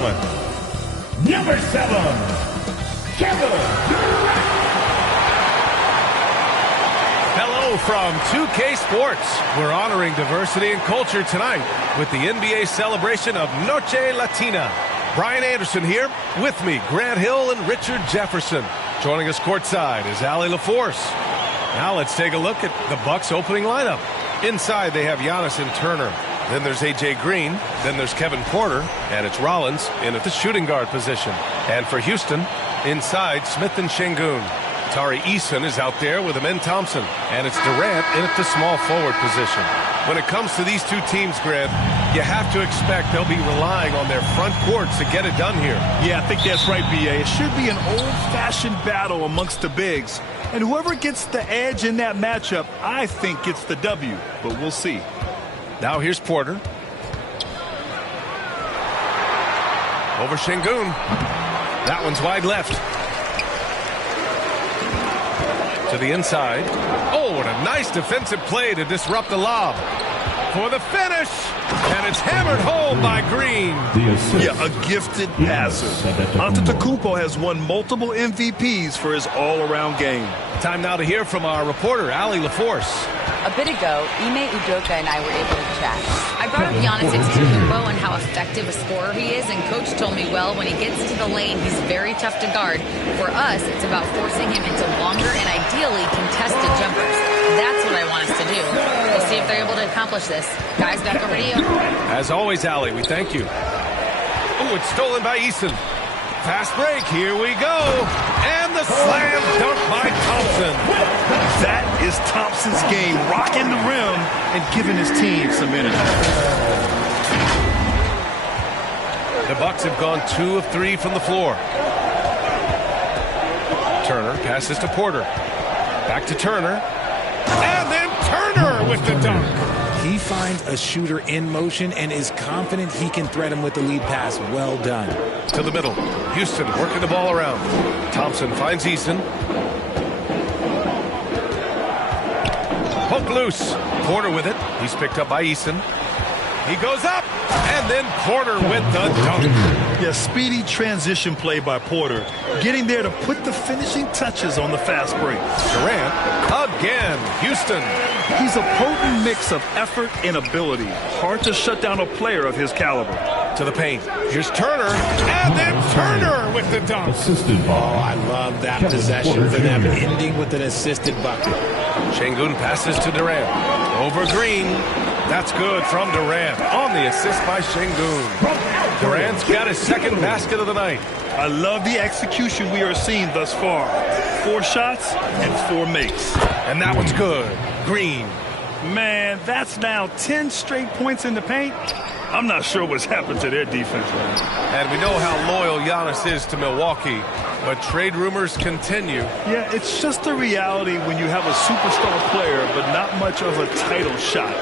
moment. Number 7, Kevin Durant. Hello from 2K Sports. We're honoring diversity and culture tonight with the NBA celebration of Noche Latina. Brian Anderson here. With me, Grant Hill and Richard Jefferson. Joining us courtside is Allie LaForce. Now let's take a look at the Bucks opening lineup. Inside they have Giannis and Turner. Then there's A.J. Green. Then there's Kevin Porter. And it's Rollins in at the shooting guard position. And for Houston, inside Smith and Şengün. Tari Eason is out there with Amen Thompson. And it's Durant in at the small forward position. When it comes to these two teams, Grant, you have to expect they'll be relying on their front courts to get it done here. Yeah, I think that's right, B.A. It should be an old-fashioned battle amongst the bigs. And whoever gets the edge in that matchup, I think gets the W. But we'll see. Now here's Porter. Over Şengün. That one's wide left. To the inside. Oh, what a nice defensive play to disrupt the lob. For the finish. And it's hammered home by Green. Yeah, a gifted passer. Antetokounmpo has won multiple MVPs for his all-around game. Time now to hear from our reporter, Allie LaForce. A bit ago, Ime Udoka and I were able to chat. I brought up Giannis Antetokounmpo and how effective a scorer he is, and Coach told me, well, when he gets into the lane, he's very tough to guard. For us, it's about forcing him into longer and ideally contested jumpers. That's what I want us to do. We'll see if they're able to accomplish this. Guys, back over to you. As always, Allie, we thank you. Oh, it's stolen by Eason. Fast break, here we go. And the slam dunk by Thompson. That is Thompson's game, rocking the rim and giving his team some energy. The Bucks have gone 2 of 3 from the floor. Turner passes to Porter. Back to Turner. And then Turner with the dunk. He finds a shooter in motion and is confident he can threat him with the lead pass. Well done. To the middle. Houston working the ball around. Thompson finds Eason. Poke loose. Porter with it. He's picked up by Eason. He goes up. And then Porter with the dunk. Yeah, speedy transition play by Porter. Getting there to put the finishing touches on the fast break. Durant again. Houston. He's a potent mix of effort and ability. Hard to shut down a player of his caliber. To the paint. Here's Turner. And then Turner with the dunk. Oh, I love that possession for them, ending with an assisted bucket. Şengün passes to Durant. Over Green. That's good from Durant on the assist by Şengün. Durant's got his second basket of the night. I love the execution we are seeing thus far. 4 shots and 4 makes. And that one's good. Green. Man, that's now 10 straight points in the paint. I'm not sure what's happened to their defense, man. And we know how loyal Giannis is to Milwaukee, but trade rumors continue. Yeah, it's just a reality when you have a superstar player, but not much of a title shot.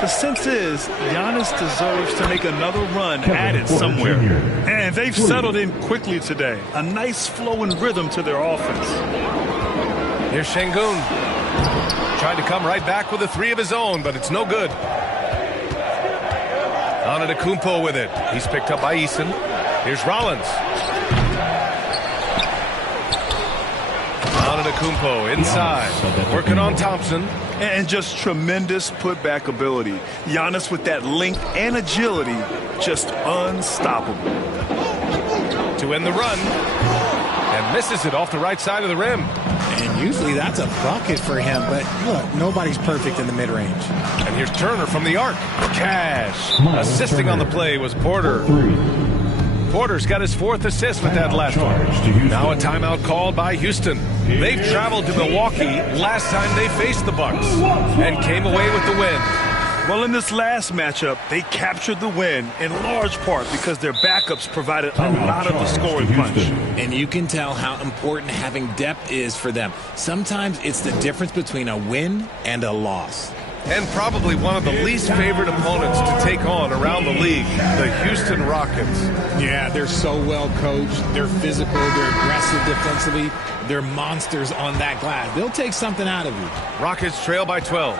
The sense is Giannis deserves to make another run at it somewhere. And they've settled in quickly today. A nice flow and rhythm to their offense. Here's Şengün. Tried to come right back with a 3 of his own, but it's no good. Antetokounmpo with it. He's picked up by Eason. Here's Rollins. Antetokounmpo inside. Working on Thompson. And just tremendous putback ability. Giannis with that length and agility, just unstoppable. To end the run. And misses it off the right side of the rim. And usually that's a bucket for him, but look, nobody's perfect in the mid-range. And here's Turner from the arc. Cash. Assisting on the play was Porter. Porter's got his 4th assist with that last one. Now a timeout called by Houston. They've traveled to Milwaukee last time they faced the Bucks and came away with the win. Well, in this last matchup, they captured the win in large part because their backups provided a lot of the scoring punch. And you can tell how important having depth is for them. Sometimes it's the difference between a win and a loss. And probably one of the least favorite opponents to take on around the league, the Houston Rockets. Yeah, they're so well coached. They're physical. They're aggressive defensively. They're monsters on that glass. They'll take something out of you. Rockets trail by 12.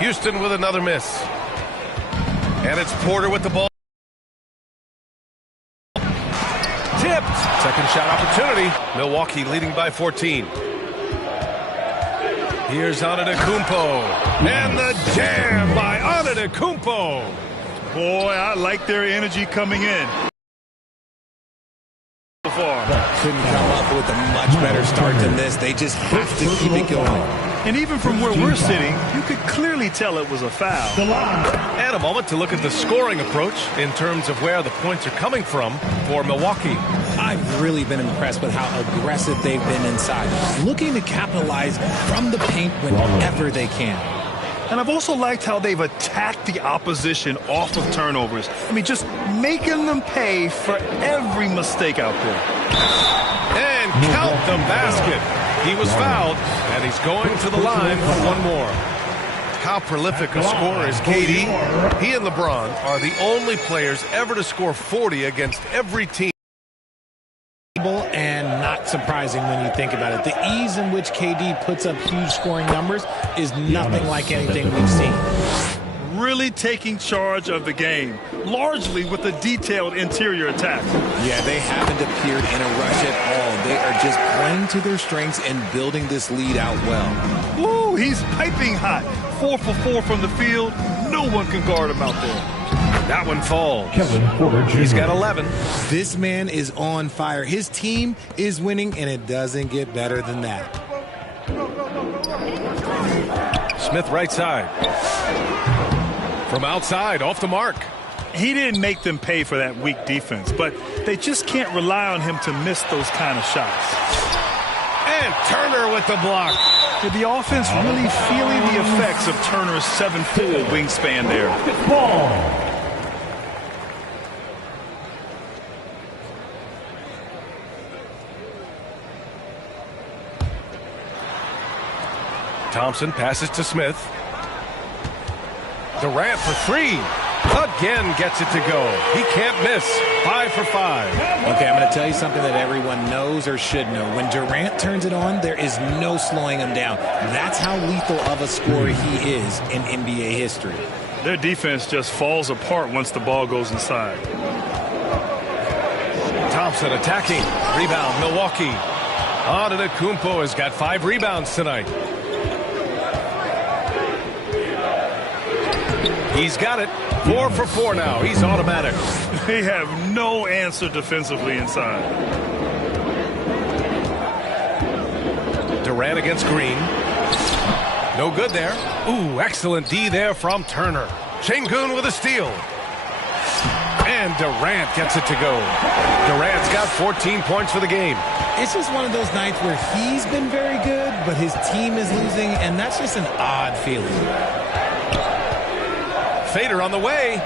Houston with another miss. And it's Porter with the ball. tipped. Second shot opportunity. Milwaukee leading by 14. Here's Antetokounmpo. And the jam by Antetokounmpo. Boy, I like their energy coming in. Couldn't come up with a much better start than this. They just have to keep it going. And even from where we're sitting, you could clearly tell it was a foul. And a moment to look at the scoring approach in terms of where the points are coming from for Milwaukee. I've really been impressed with how aggressive they've been inside, looking to capitalize from the paint whenever they can. And I've also liked how they've attacked the opposition off of turnovers. I mean, just making them pay for every mistake out there. And count the basket. He was fouled, and he's going to the line for one more. How prolific a scorer is KD? He and LeBron are the only players ever to score 40 against every team. And not surprising when you think about it. The ease in which KD puts up huge scoring numbers is nothing like anything we've seen. Really taking charge of the game, largely with a detailed interior attack. Yeah, they haven't appeared in a rush at all. They are just playing to their strengths and building this lead out well. Woo, he's piping hot. 4 for 4 from the field. No one can guard him out there. That one falls. He's got 11. This man is on fire. His team is winning, and it doesn't get better than that. Smith right side. From outside, off the mark. He didn't make them pay for that weak defense, but they just can't rely on him to miss those kind of shots. And Turner with the block. The offense really feeling the effects of Turner's 7'4" wingspan there. Thompson passes to Smith. Durant for three. Again gets it to go. He can't miss. 5 for 5. Okay, I'm going to tell you something that everyone knows or should know. When Durant turns it on, there is no slowing him down. That's how lethal of a scorer he is in NBA history. Their defense just falls apart once the ball goes inside. Thompson attacking. Rebound, Milwaukee. Antetokounmpo has got 5 rebounds tonight. He's got it. 4 for 4 now. He's automatic. They have no answer defensively inside. Durant against Green. No good there. Ooh, excellent D there from Turner. Şengün with a steal. And Durant gets it to go. Durant's got 14 points for the game. It's just one of those nights where he's been very good, but his team is losing, and that's just an odd feeling. Fader on the way.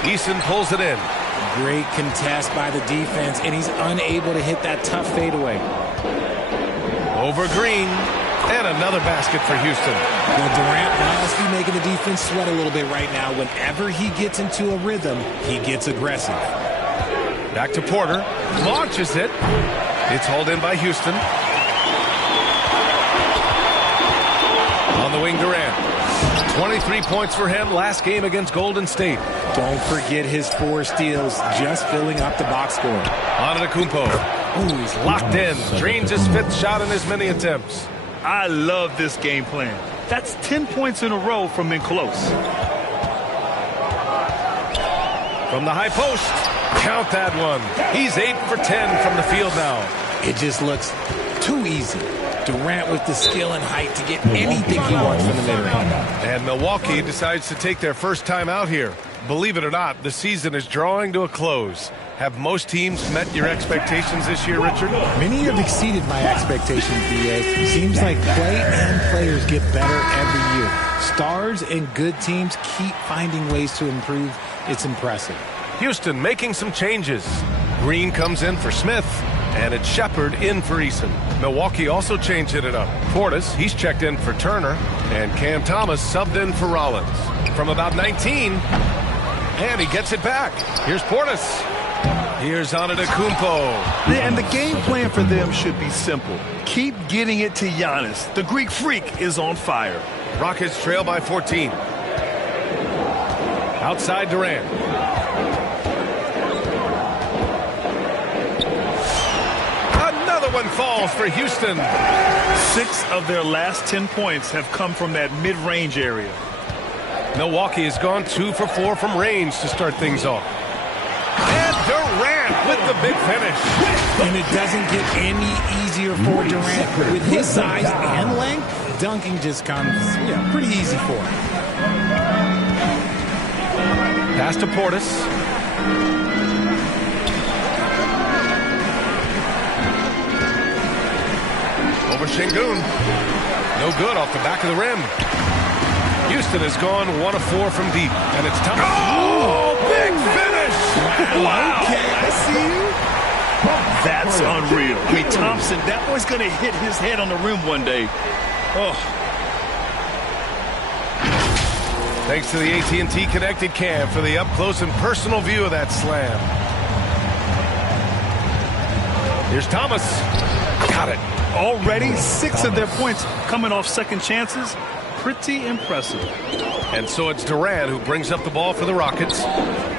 Eason pulls it in. Great contest by the defense, and he's unable to hit that tough fadeaway. Over Green. And another basket for Houston. Well, Durant must be making the defense sweat a little bit right now. Whenever he gets into a rhythm, he gets aggressive. Back to Porter. Launches it. It's hauled in by Houston. On the wing, Durant. 23 points for him last game against Golden State. Don't forget his 4 steals, just filling up the box score. Antetokounmpo. Ooh, he's locked in. Drains his 5th shot in as many attempts. I love this game plan. That's 10 points in a row from in close. From the high post. Count that one. He's 8 for 10 from the field now. It just looks too easy. Durant with the skill and height to get anything he wants from the mid-range. And Milwaukee decides to take their first time out here. Believe it or not, the season is drawing to a close. Have most teams met your expectations this year, Richard? Many have exceeded my expectations, B.A. Seems like play and players get better every year. Stars and good teams keep finding ways to improve. It's impressive. Houston making some changes. Green comes in for Smith, and it's Shepard in for Eason. Milwaukee also changing it up. Portis, he's checked in for Turner, and Cam Thomas subbed in for Rollins. From about 19, and he gets it back. Here's Portis. Here's Antetokounmpo. And the game plan for them should be simple. Keep getting it to Giannis. The Greek freak is on fire. Rockets trail by 14. Outside Durant. one falls for Houston. 6 of their last 10 points have come from that mid-range area. Milwaukee has gone 2 for 4 from range to start things off. And Durant with the big finish. And it doesn't get any easier for Durant. With his size and length, dunking just comes pretty easy for him. Pass to Portis. Over Şengün. No good off the back of the rim. Houston has gone 1 of 4 from deep. And it's time. Oh, big finish. Wow. Okay, I see you. That's unreal. I mean, Thompson, that boy's going to hit his head on the rim one day. Oh. Thanks to the AT&T Connected Cam for the up-close and personal view of that slam. Here's Thomas. Got it. Already 6 of their points coming off second chances. Pretty impressive. And so it's Durant who brings up the ball for the Rockets.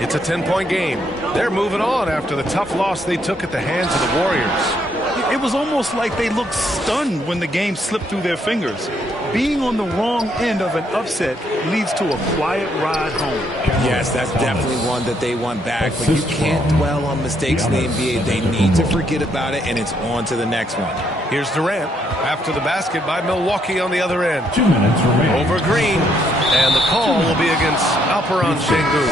It's a 10-point game. They're moving on after the tough loss they took at the hands of the Warriors. It was almost like they looked stunned when the game slipped through their fingers. Being on the wrong end of an upset leads to a quiet ride home. Yes, that's definitely one that they want back, but you can't dwell on mistakes in the NBA. They need to forget about it, and it's on to the next one. Here's Durant after the basket by Milwaukee on the other end. 2 minutes remaining. Over Green, and the call will be against Alperen Şengün.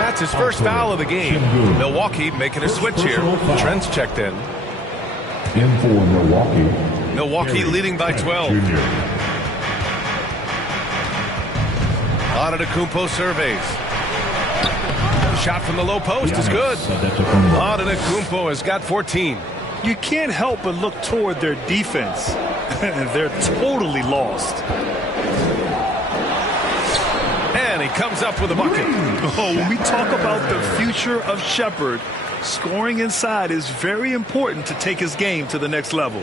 That's his first foul of the game. Milwaukee making a switch here. Trent's checked in. In for Milwaukee. Milwaukee leading by 12. Antetokounmpo surveys. Shot from the low post is good. Antetokounmpo has got 14. You can't help but look toward their defense. They're totally lost. And he comes up with a bucket. Oh, when we talk about the future of Shepherd, scoring inside is very important to take his game to the next level.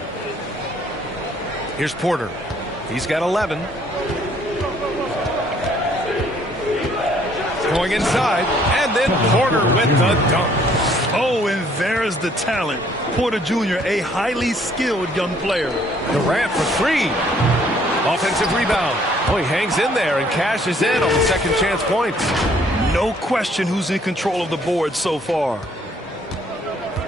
Here's Porter. He's got 11. Going inside, and then Porter with the dunk. Oh, and there's the talent. Porter Jr., a highly skilled young player. Durant for 3. Offensive rebound. Oh, he hangs in there and cashes in on the second chance points. No question who's in control of the board so far.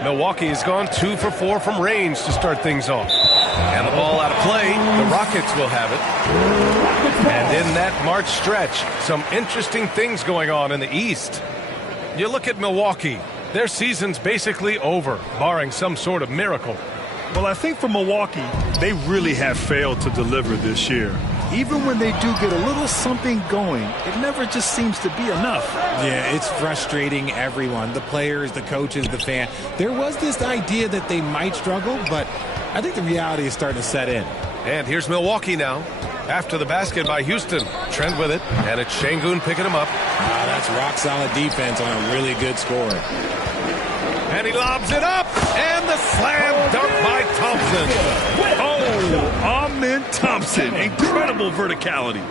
Milwaukee has gone 2 for 4 from range to start things off. And the ball out of play. The Rockets will have it. And in that March stretch, some interesting things going on in the East. You look at Milwaukee. Their season's basically over, barring some sort of miracle. Well, I think for Milwaukee, they really have failed to deliver this year. Even when they do get a little something going, it never just seems to be enough. Yeah, it's frustrating everyone, the players, the coaches, the fan. There was this idea that they might struggle, but I think the reality is starting to set in. And here's Milwaukee now. After the basket by Houston. Trent with it, and it's Şengün picking him up. That's rock-solid defense on a really good score. And he lobs it up, and the slam dunk by Thompson. Oh, Amen Thompson. Incredible verticality.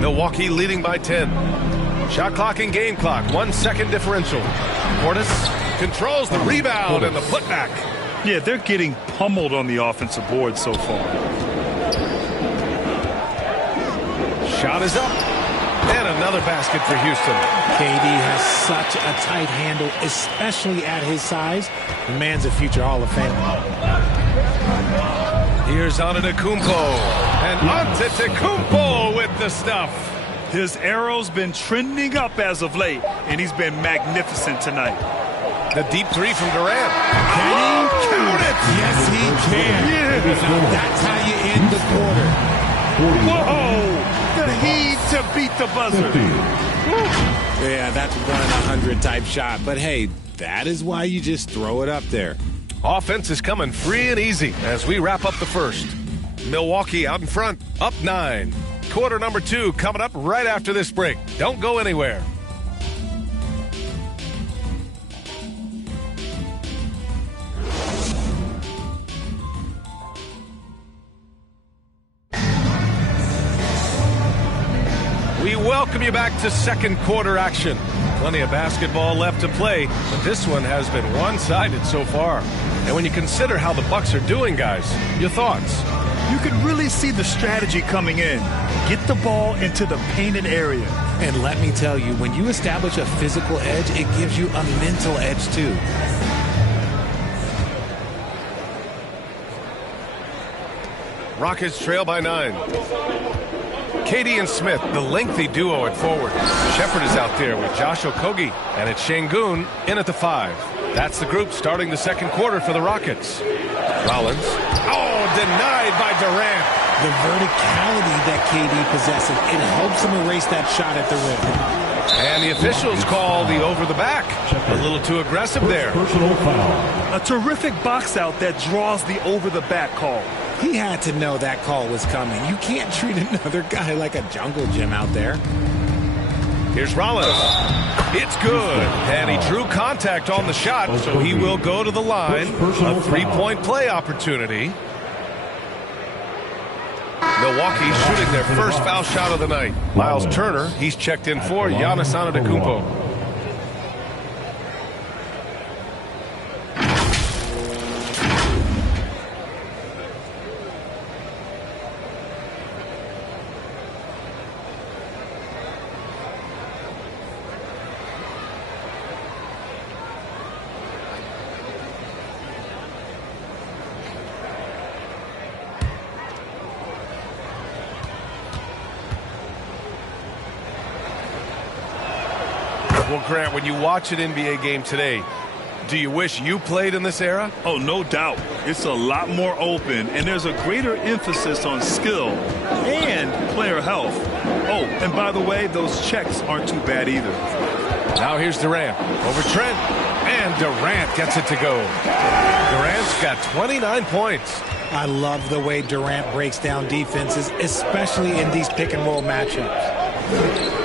Milwaukee leading by 10. Shot clock and game clock, 1 second differential. Portis controls the rebound and the putback. Yeah, they're getting pummeled on the offensive board so far. Shot is up. And another basket for Houston. KD has such a tight handle, especially at his size. The man's a future Hall of Famer. Here's Antetokounmpo. And Antetokounmpo with the stuff. His arrow's been trending up as of late, and he's been magnificent tonight. The deep 3 from Durant. Can he count it? Yes, he can. Yeah. That's how you end the quarter. Whoa! The heat to beat the buzzer. Yeah, that's 1 in 100 type shot. But hey, that is why you just throw it up there. Offense is coming free and easy as we wrap up the first. Milwaukee out in front, up 9. Quarter number 2 coming up right after this break. Don't go anywhere. We welcome you back to second quarter action. Plenty of basketball left to play, but this one has been one-sided so far. And when you consider how the Bucks are doing, guys, your thoughts? You can really see the strategy coming in. Get the ball into the painted area. And let me tell you, when you establish a physical edge, it gives you a mental edge too. Rockets trail by 9. KD and Smith, the lengthy duo at forward. Shepard is out there with Josh Okogie, and it's Şengün in at the 5. That's the group starting the second quarter for the Rockets. Rollins. Oh, denied by Durant. The verticality that KD possesses, it helps him erase that shot at the rim. And the officials call the over the back. A little too aggressive there. Personal foul. A terrific box out that draws the over the back call. He had to know that call was coming. You can't treat another guy like a jungle gym out there. Here's Rollins. It's good. And he drew contact on the shot, so he will go to the line. A three-point play opportunity. Milwaukee shooting their first foul shot of the night. Miles Turner, he's checked in for Giannis Antetokounmpo. Well, Grant, when you watch an NBA game today, do you wish you played in this era? Oh, no doubt. It's a lot more open, and there's a greater emphasis on skill and player health. Oh, and by the way, those checks aren't too bad either. Now here's Durant over Trent, and Durant gets it to go. Durant's got 29 points. I love the way Durant breaks down defenses, especially in these pick-and-roll matchups.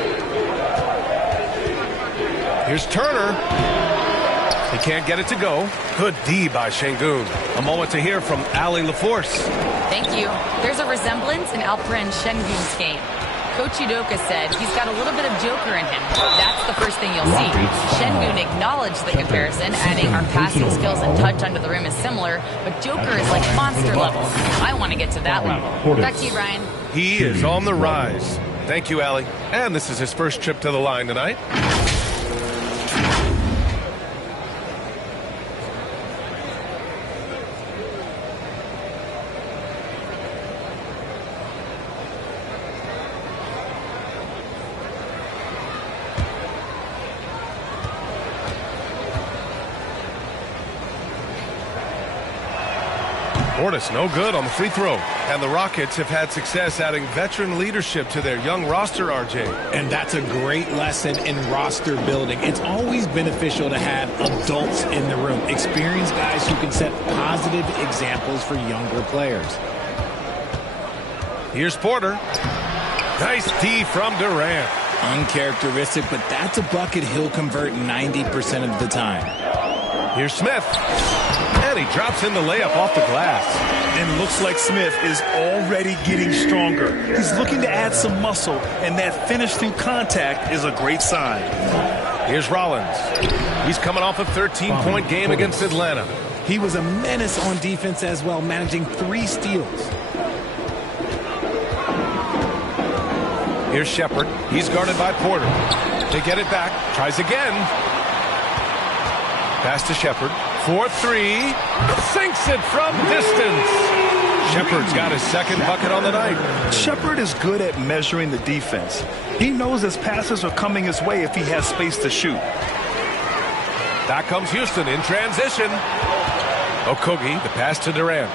Here's Turner. He can't get it to go. Good D by Şengün. A moment to hear from Allie LaForce. Thank you. There's a resemblance in Alperen Şengün's game. Coach Udoka said he's got a little bit of Joker in him. That's the first thing you'll see. Şengün acknowledged the comparison, adding our passing skills and touch under the rim is similar, but Joker is like monster level. I want to get to that level. Back to you, Brian. He is on the rise. Thank you, Allie. And this is his first trip to the line tonight. Portis no good on the free throw. And the Rockets have had success adding veteran leadership to their young roster, RJ. And that's a great lesson in roster building. It's always beneficial to have adults in the room, experienced guys who can set positive examples for younger players. Here's Porter. Nice D from Durant. Uncharacteristic, but that's a bucket he'll convert 90% of the time. Here's Smith. And he drops in the layup off the glass. And looks like Smith is already getting stronger. He's looking to add some muscle, and that finish through contact is a great sign. Here's Rollins. He's coming off a 13-point game against Atlanta. He was a menace on defense as well, managing 3 steals. Here's Shepard. He's guarded by Porter. They get it back. Tries again. Pass to Shepard. 4-3. Sinks it from distance. Shepard's got his second bucket on the night. Shepard is good at measuring the defense. He knows his passes are coming his way if he has space to shoot. Back comes Houston in transition. Okogie, the pass to Durant.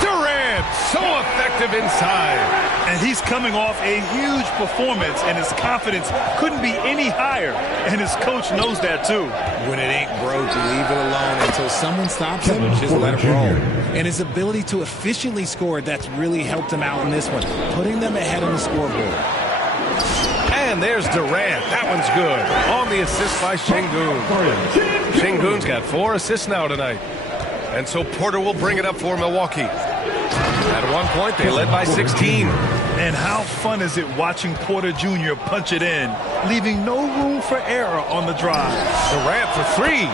Durant, so effective inside. And he's coming off a huge performance, and his confidence couldn't be any higher. And his coach knows that, too. When it ain't broke, leave it alone until someone stops him. Just let it roll. And his ability to efficiently score, that's really helped him out in this one, putting them ahead on the scoreboard. And there's Durant. That one's good. On the assist by Şengün. Şengün's got 4 assists now tonight. And so Porter will bring it up for Milwaukee. At one point, they led by 16. And how fun is it watching Porter Jr. punch it in? leaving no room for error on the drive. Durant for three.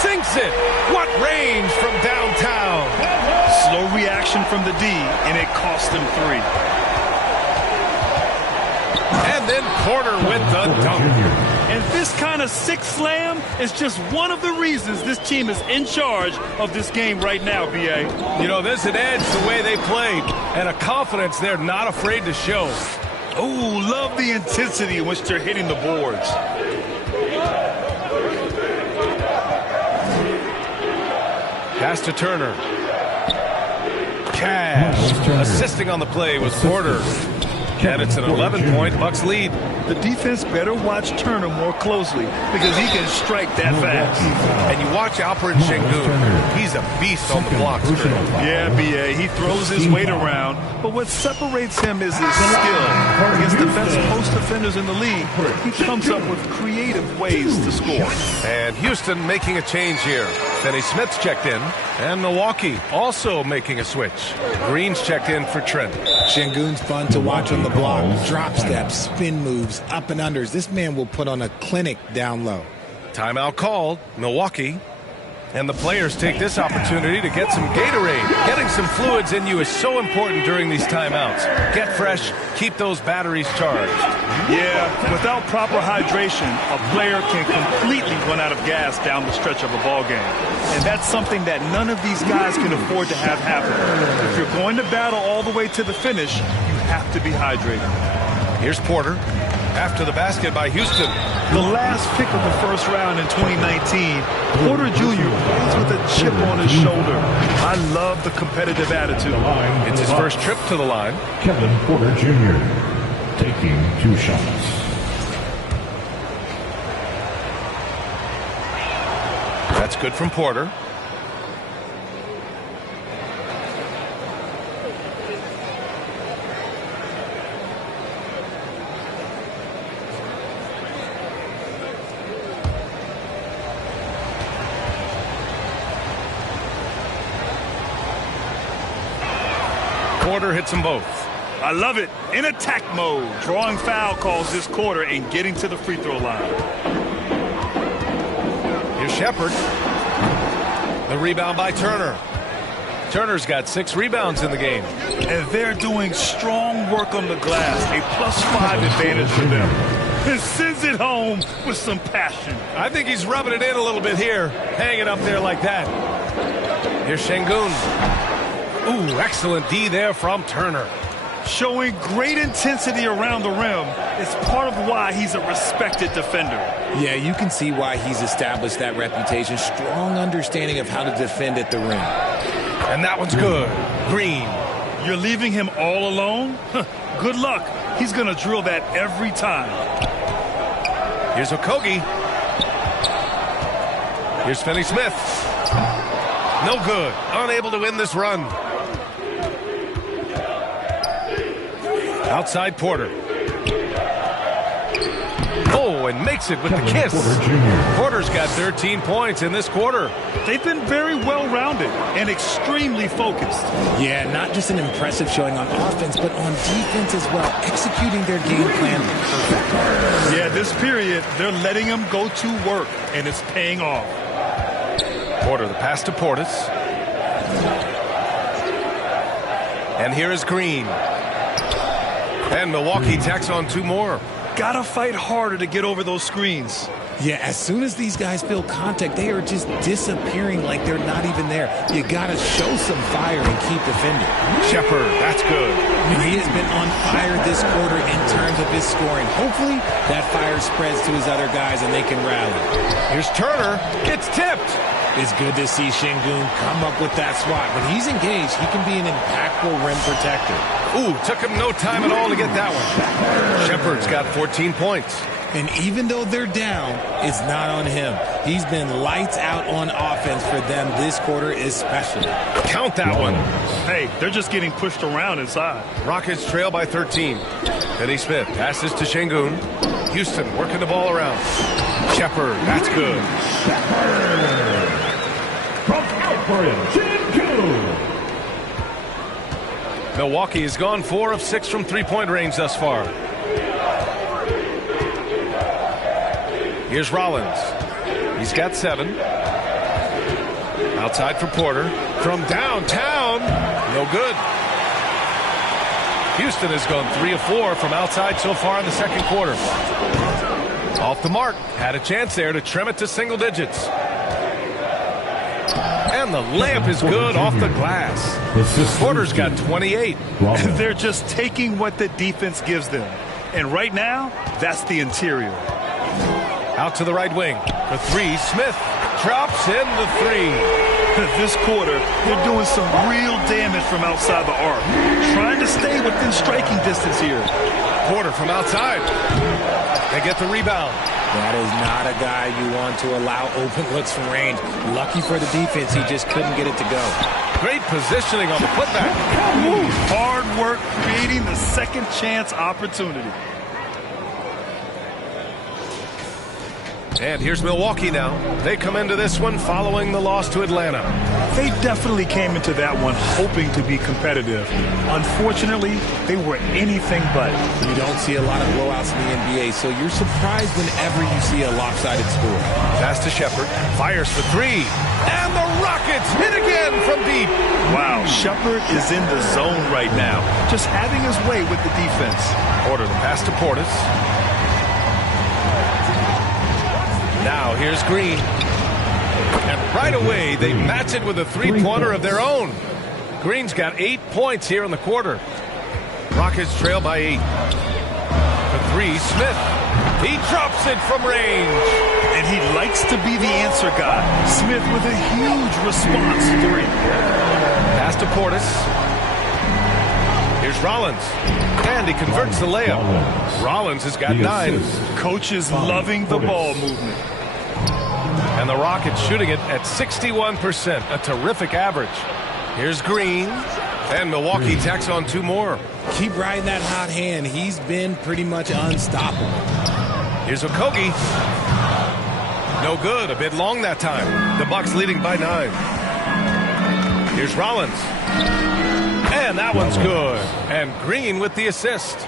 Sinks it. What range from downtown. Slow reaction from the D, and it cost him 3. And then Porter with the dunk. And this kind of sick slam is just one of the reasons this team is in charge of this game right now, B.A. You know, there's an edge the way they played and a confidence they're not afraid to show. Oh, love the intensity in which they're hitting the boards. Pass to Turner. Cash. Assisting on the play was Porter. And it's an 11-point Bucks lead. The defense better watch Turner more closely because he can strike that fast. And you watch Alperen Şengün. He's a beast on the blocks. Yeah, B.A. He throws his weight around, but what separates him is his skill. Against the best post defenders in the league, he comes up with creative ways to score. And Houston making a change here. Finney Smith's checked in. And Milwaukee also making a switch. Green's checked in for Trent. Şengün's fun to watch on the block. Drop steps, spin moves, up and unders. This man will put on a clinic down low. Timeout called. Milwaukee. And the players take this opportunity to get some Gatorade. Getting some fluids in you is so important during these timeouts. Get fresh, keep those batteries charged. Yeah, without proper hydration, a player can completely run out of gas down the stretch of a ball game. And that's something that none of these guys can afford to have happen. If you're going to battle all the way to the finish, you have to be hydrated. Here's Porter. After the basket by Houston. The last pick of the first round in 2019, Porter Jr. plays with a chip on his shoulder. I love the competitive attitude. It's his first trip to the line. Kevin Porter Jr. taking 2 shots. That's good from Porter. Porter hits them both. I love it. In attack mode. Drawing foul calls this quarter and getting to the free throw line. Here's Shepherd. The rebound by Turner. Turner's got 6 rebounds in the game. And they're doing strong work on the glass. A +5 advantage for them. And sends it home with some passion. I think he's rubbing it in a little bit here. Hanging up there like that. Here's Şengün. Ooh, excellent D there from Turner. Showing great intensity around the rim is part of why he's a respected defender. Yeah, you can see why he's established that reputation. Strong understanding of how to defend at the rim. And that one's good. Green. You're leaving him all alone? Good luck. He's going to drill that every time. Here's Okogie. Here's Finney Smith. No good. Unable to win this run. Outside Porter. Oh, and makes it with the kiss. Porter's got 13 points in this quarter. They've been very well-rounded and extremely focused. Yeah, not just an impressive showing on offense, but on defense as well. Executing their game plan perfectly. Yeah, this period, they're letting them go to work, and it's paying off. Porter, the pass to Portis. And here is Green. And Milwaukee tacks on 2 more. Gotta fight harder to get over those screens. Yeah, as soon as these guys feel contact, they are just disappearing like they're not even there. You gotta show some fire and keep defending. Shepherd, that's good. He has been on fire this quarter in terms of his scoring. Hopefully, that fire spreads to his other guys and they can rally. Here's Turner. It's tipped. It's good to see Şengün come up with that swat. When he's engaged, he can be an impactful rim protector. Ooh, took him no time at all to get that one. Shepherd's got 14 points. And even though they're down, it's not on him. He's been lights out on offense for them this quarter especially. Count that one. Hey, they're just getting pushed around inside. Rockets trail by 13. Finney Smith passes to Şengün. Houston working the ball around. Shepherd, that's good. From Alperen Şengün. Milwaukee has gone 4 of 6 from three-point range thus far. Here's Rollins. He's got 7. Outside for Porter. From downtown. No good. Houston has gone 3 of 4 from outside so far in the second quarter. Off the mark. Had a chance there to trim it to single digits. And the layup is good off the glass. Porter's got 28. They're just taking what the defense gives them. And right now, that's the interior. Out to the right wing. For 3, Smith drops in the 3. This quarter, they're doing some real damage from outside the arc. Trying to stay within striking distance here. Porter from outside. They get the rebound. That is not a guy you want to allow open looks from range. Lucky for the defense, he just couldn't get it to go. Great positioning on the putback. Hard work creating the second chance opportunity. And here's Milwaukee now. They come into this one following the loss to Atlanta. They definitely came into that one hoping to be competitive. Unfortunately, they were anything but. You don't see a lot of blowouts in the NBA, so you're surprised whenever you see a lopsided score. Pass to Shepard. Fires for 3. And the Rockets hit again from deep. Wow, Shepard is in the zone right now. Just having his way with the defense. Order the pass to Portis. Now here's Green. And right away they match it with a 3-pointer of their own. Green's got 8 points here in the quarter. Rockets trail by 8. For 3, Smith. He drops it from range. And he likes to be the answer guy. Smith with a huge response 3. Pass to Portis. Here's Rollins. And he converts the layup. Rollins has got 9. Coach is loving the ball movement. And the Rockets shooting it at 61%, a terrific average. Here's Green. And Milwaukee tacks on 2 more. Keep riding that hot hand. He's been pretty much unstoppable. Here's Okogie. No good. A bit long that time. The Bucks leading by 9. Here's Rollins. And that one's good. And Green with the assist.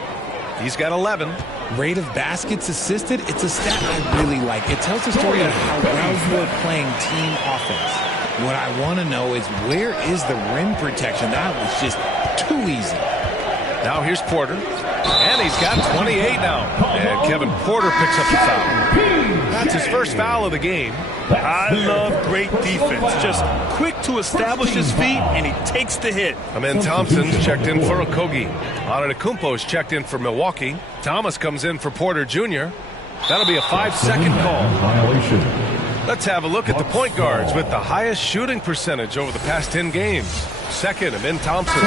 He's got 11. Rate of baskets assisted, it's a stat I really like. It tells the story of how well you are playing team offense. What I want to know is where is the rim protection? That was just too easy. Now here's Porter. And he's got 28 now. And Kevin Porter picks up the foul. That's his first foul of the game. I love great defense. Just quick to establish his feet, and he takes the hit. Amen Thompson's checked in for Okogie. Antetokounmpo's checked in for Milwaukee. Thomas comes in for Porter Jr. That'll be a 5-second call. Let's have a look at the point guards with the highest shooting percentage over the past 10 games. Second, Amen Thompson.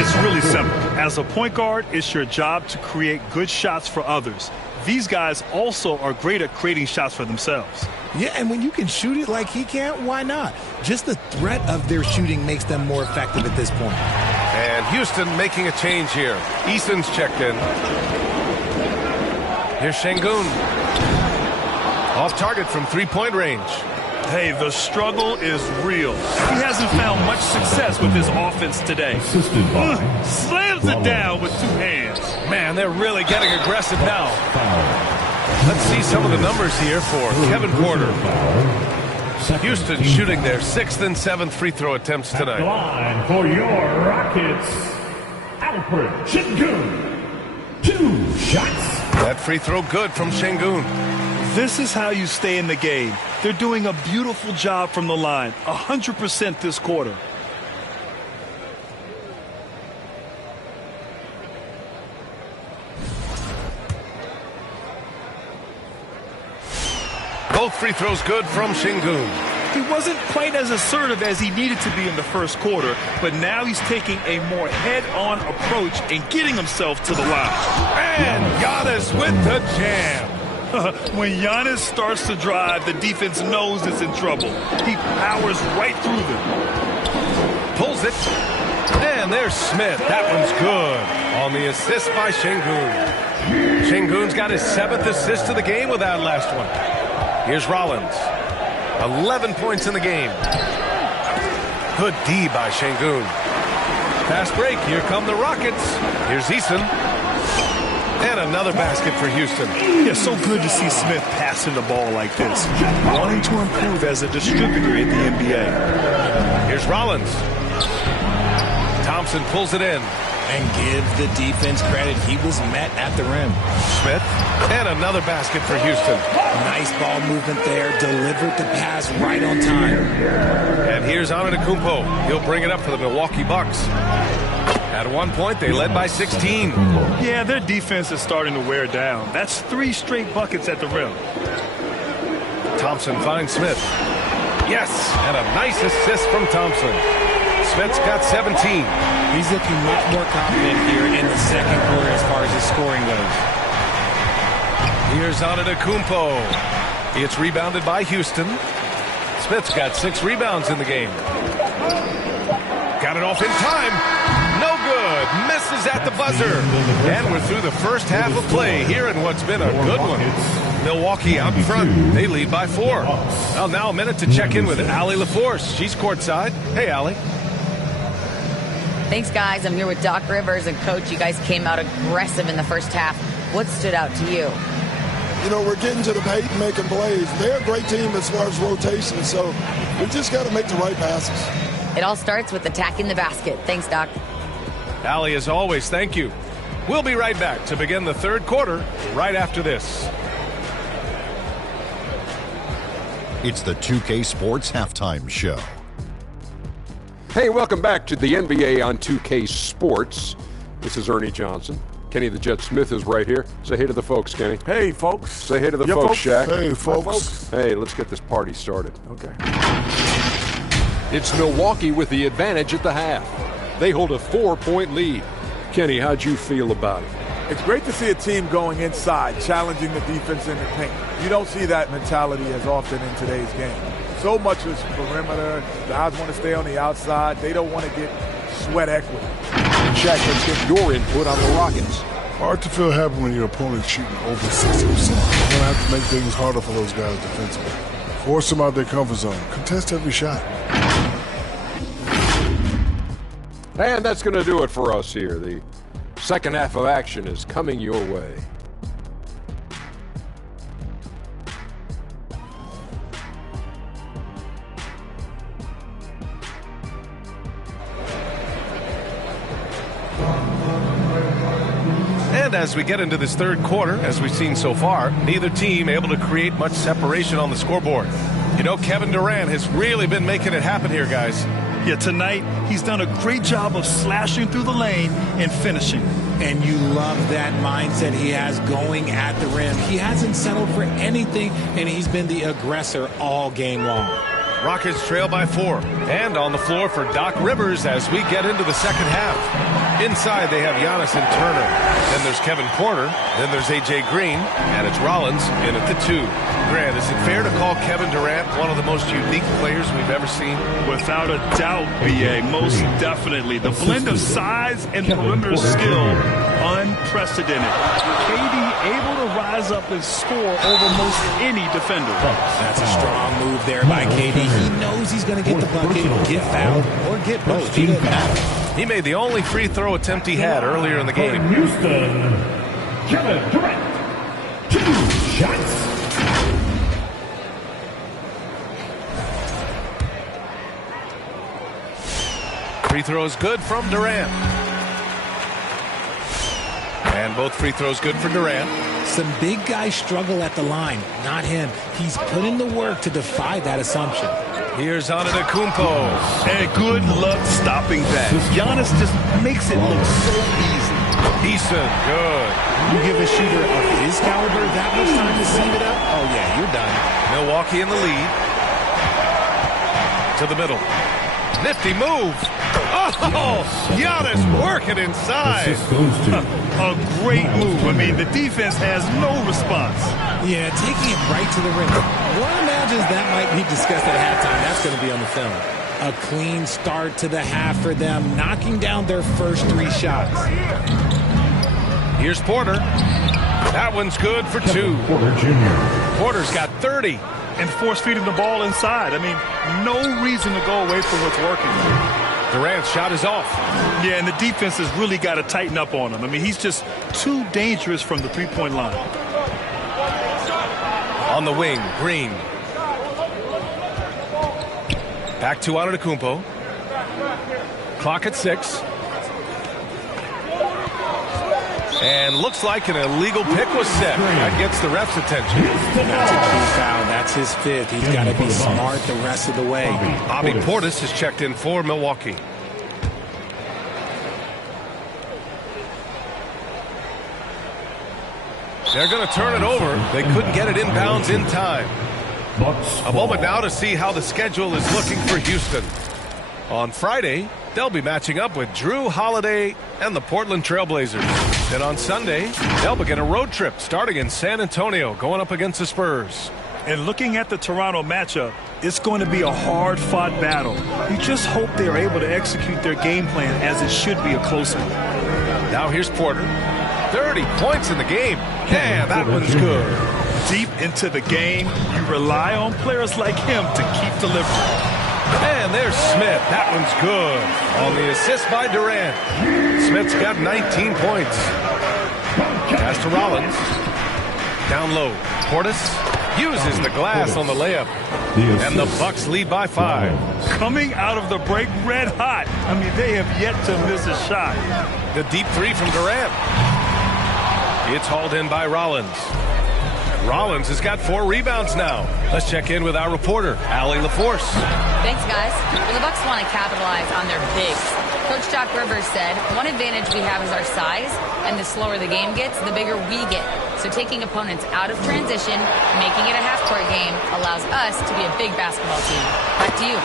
It's really simple. As a point guard, it's your job to create good shots for others. These guys also are great at creating shots for themselves. Yeah, and when you can shoot it like he can't, why not? Just the threat of their shooting makes them more effective at this point. And Houston making a change here. Eason's checked in. Here's Şengün. Off target from 3-point range. Hey, the struggle is real. He hasn't found much success with his offense today. Slams it down with 2 hands. Man, they're really getting aggressive now. Let's see some of the numbers here for Kevin Porter. Houston shooting their 6th and 7th free throw attempts tonight. Line for your Rockets, Alfred Şengün. 2 shots. That free throw good from Şengün. This is how you stay in the game. They're doing a beautiful job from the line. 100% this quarter. Both free throws good from Şengün. He wasn't quite as assertive as he needed to be in the first quarter, but now he's taking a more head-on approach and getting himself to the line. And Giannis with the jam. When Giannis starts to drive, the defense knows it's in trouble. He powers right through them. Pulls it. And there's Smith. That one's good on the assist by Şengün. Şengün's got his 7th assist of the game with that last one. Here's Rollins. 11 points in the game. Good D by Şengün. Fast break. Here come the Rockets. Here's Eason. And another basket for Houston. Yeah, so good to see Smith passing the ball like this. Wanting to improve as a distributor in the NBA. Here's Rollins. Thompson pulls it in. And give the defense credit. He was met at the rim. Smith. And another basket for Houston. Nice ball movement there. Delivered the pass right on time. And here's Antetokounmpo. He'll bring it up for the Milwaukee Bucks. At one point, they led by 16. Yeah, their defense is starting to wear down. That's 3 straight buckets at the rim. Thompson finds Smith. Yes, and a nice assist from Thompson. Smith's got 17. He's looking much more confident here in the second quarter as far as his scoring goes. Here's Antetokounmpo. It's rebounded by Houston. Smith's got 6 rebounds in the game. Got it off in time. No good. Misses at the buzzer. And we're through the first half of play here in what's been a good one. Milwaukee out in front. They lead by 4. Well, now a minute to check in with Allie LaForce. She's courtside. Hey, Allie. Thanks, guys. I'm here with Doc Rivers and Coach. You guys came out aggressive in the first half. What stood out to you? You know, we're getting to the paint and making plays. They're a great team as far as rotation, so we just got to make the right passes. It all starts with attacking the basket. Thanks, Doc. Allie, as always, thank you. We'll be right back to begin the third quarter right after this. It's the 2K Sports Halftime Show. Hey, welcome back to the NBA on 2K Sports. This is Ernie Johnson. Kenny the Jet Smith is right here. Say hey to the folks, Kenny. Hey, folks. Say hey to the folks, Shaq. Hey, folks. Hey, let's get this party started. Okay. It's Milwaukee with the advantage at the half. They hold a 4-point lead. Kenny, how'd you feel about it? It's great to see a team going inside, challenging the defense in the paint. You don't see that mentality as often in today's game. So much is perimeter. Guys want to stay on the outside. They don't want to get sweat equity. Shaq, let's get your input on the Rockets. Hard to feel happy when your opponent's shooting over 60%. You're going to have to make things harder for those guys defensively. Force them out their comfort zone. Contest every shot. And that's going to do it for us here. The second half of action is coming your way. And as we get into this third quarter, as we've seen so far, neither team able to create much separation on the scoreboard. You know, Kevin Durant has really been making it happen here, guys. Yeah, tonight he's done a great job of slashing through the lane and finishing. And you love that mindset he has going at the rim. He hasn't settled for anything, and he's been the aggressor all game long. Rockets trail by 4. And on the floor for Doc Rivers as we get into the second half. Inside, they have Giannis and Turner. Then there's Kevin Porter. Then there's A.J. Green. And it's Rollins in at the 2. Grant, is it fair to call Kevin Durant one of the most unique players we've ever seen? Without a doubt, B.A., most definitely. The blend of size and perimeter skill, unprecedented. KD able to rise up and score over most any defender. That's a strong move there by KD. He knows he's going to get the bucket, get fouled, or get both. He doesn't matter. He made the only free throw attempt he had earlier in the game. Houston, Kevin Durant, 2 shots. Free throws good from Durant. And both free throws good for Durant. Some big guys struggle at the line, not him. He's put in the work to defy that assumption. Here's Antetokounmpo. And good luck stopping that. Giannis just makes it look so easy. Decent, good. You give a shooter of his caliber that much time to save it up? Oh, yeah, you're done. Milwaukee in the lead. To the middle. Nifty move. Oh, Giannis working inside. A great move. I mean, the defense has no response. Yeah, taking it right to the rim. One imagines that might be discussed at halftime. That's going to be on the film. A clean start to the half for them, knocking down their first 3 shots. Here's Porter. That one's good for 2. Porter Jr. Porter's got 30. And force feeding the ball inside. I mean, no reason to go away from what's working. Durant's shot is off. Yeah, and the defense has really got to tighten up on him. I mean, he's just too dangerous from the three-point line. On the wing, Green. Back to Antetokounmpo. Clock at 6. And looks like an illegal pick was set. That gets the ref's attention. That's a key foul. That's his 5th. He's got to be smart the rest of the way. Bobby Portis has checked in for Milwaukee. They're going to turn it over. They couldn't get it inbounds in time. A moment now to see how the schedule is looking for Houston. On Friday, they'll be matching up with Drew Holiday and the Portland Trailblazers. Then on Sunday, they'll begin a road trip starting in San Antonio, going up against the Spurs. And looking at the Toronto matchup, it's going to be a hard-fought battle. You just hope they're able to execute their game plan as it should be a close one. Now here's Porter. 30 points in the game. Yeah, that one's good. Deep into the game, you rely on players like him to keep delivering. And there's Smith. That one's good. On the assist by Durant. Smith's got 19 points. Pass to Rollins. Down low. Portis uses the glass on the layup. And the Bucks lead by 5. Coming out of the break red hot. I mean, they have yet to miss a shot. The deep 3 from Durant. It's hauled in by Rollins. Rollins has got 4 rebounds now. Let's check in with our reporter, Allie LaForce. Thanks, guys. Well, the Bucks want to capitalize on their bigs. Coach Doc Rivers said, one advantage we have is our size, and the slower the game gets, the bigger we get. So taking opponents out of transition, making it a half-court game, allows us to be a big basketball team. Back to you.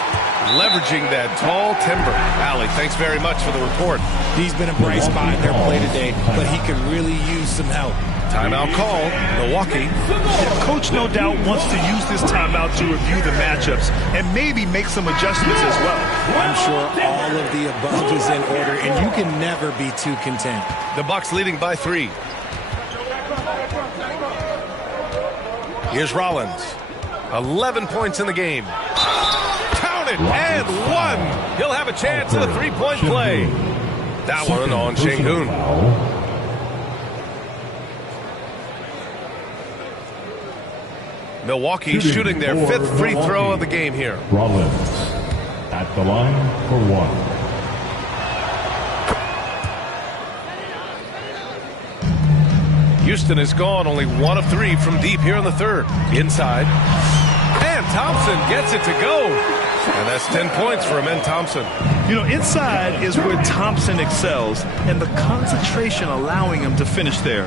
Leveraging that tall timber. Allie, thanks very much for the report. He's been a bright spot in their play today, but he could really use some help. Timeout call, Milwaukee. Coach no doubt wants to use this timeout to review the matchups and maybe make some adjustments as well. I'm sure all of the above is in order, and you can never be too content. The Bucks leading by 3. Here's Rollins. 11 points in the game. Count it, and 1. He'll have a chance at a 3-point play. That one on Şengün. Milwaukee shooting their 5th free throw of the game here. Rollins at the line for 1. Houston is gone, only 1 of 3 from deep here in the 3rd. Inside. And Thompson gets it to go. And that's 10 points for Amen Thompson. You know, inside is where Thompson excels, and the concentration allowing him to finish there.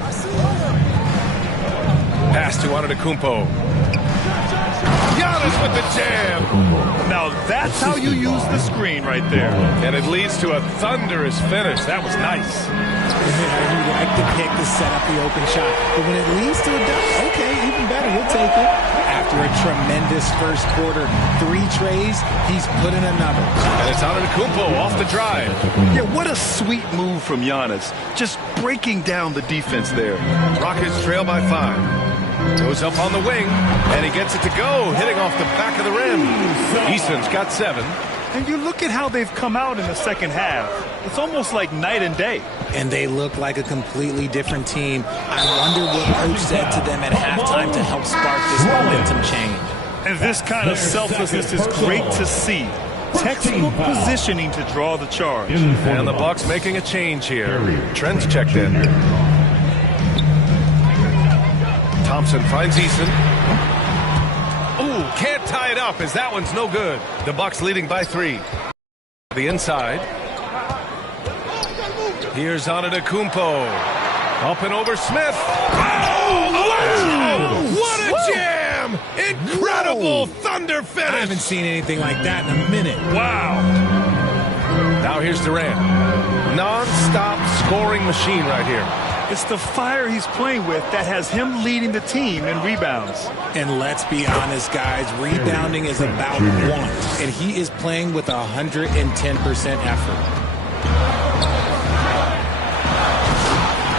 Pass to Antetokounmpo. Giannis with the jam. Now that's how you use the screen right there. And it leads to a thunderous finish. That was nice. You like the pick to set up the open shot, but when it leads to a dunk, okay, even better, we'll take it. After a tremendous first quarter, 3 trays, he's put in another. And it's Antetokounmpo off the drive. Yeah, what a sweet move from Giannis. Just breaking down the defense there. Rockets trail by 5. Goes up on the wing, and he gets it to go, hitting off the back of the rim. Easton's got 7. And you look at how they've come out in the second half. It's almost like night and day. And they look like a completely different team. I wonder what coach said to them at halftime to help spark this momentum change. And this kind of selflessness is great to see. Textbook positioning to draw the charge. And the Bucks making a change here. Trent's checked in. Thompson finds Easton. Ooh, can't tie it up as that one's no good. The Bucks leading by 3. The inside. Here's Antetokounmpo. Up and over Smith. Oh, what a jam! Incredible thunder finish. I haven't seen anything like that in a minute. Wow. Now here's Durant. Non-stop scoring machine right here. It's the fire he's playing with that has him leading the team in rebounds. And let's be honest, guys, rebounding is about want, and he is playing with 110% effort.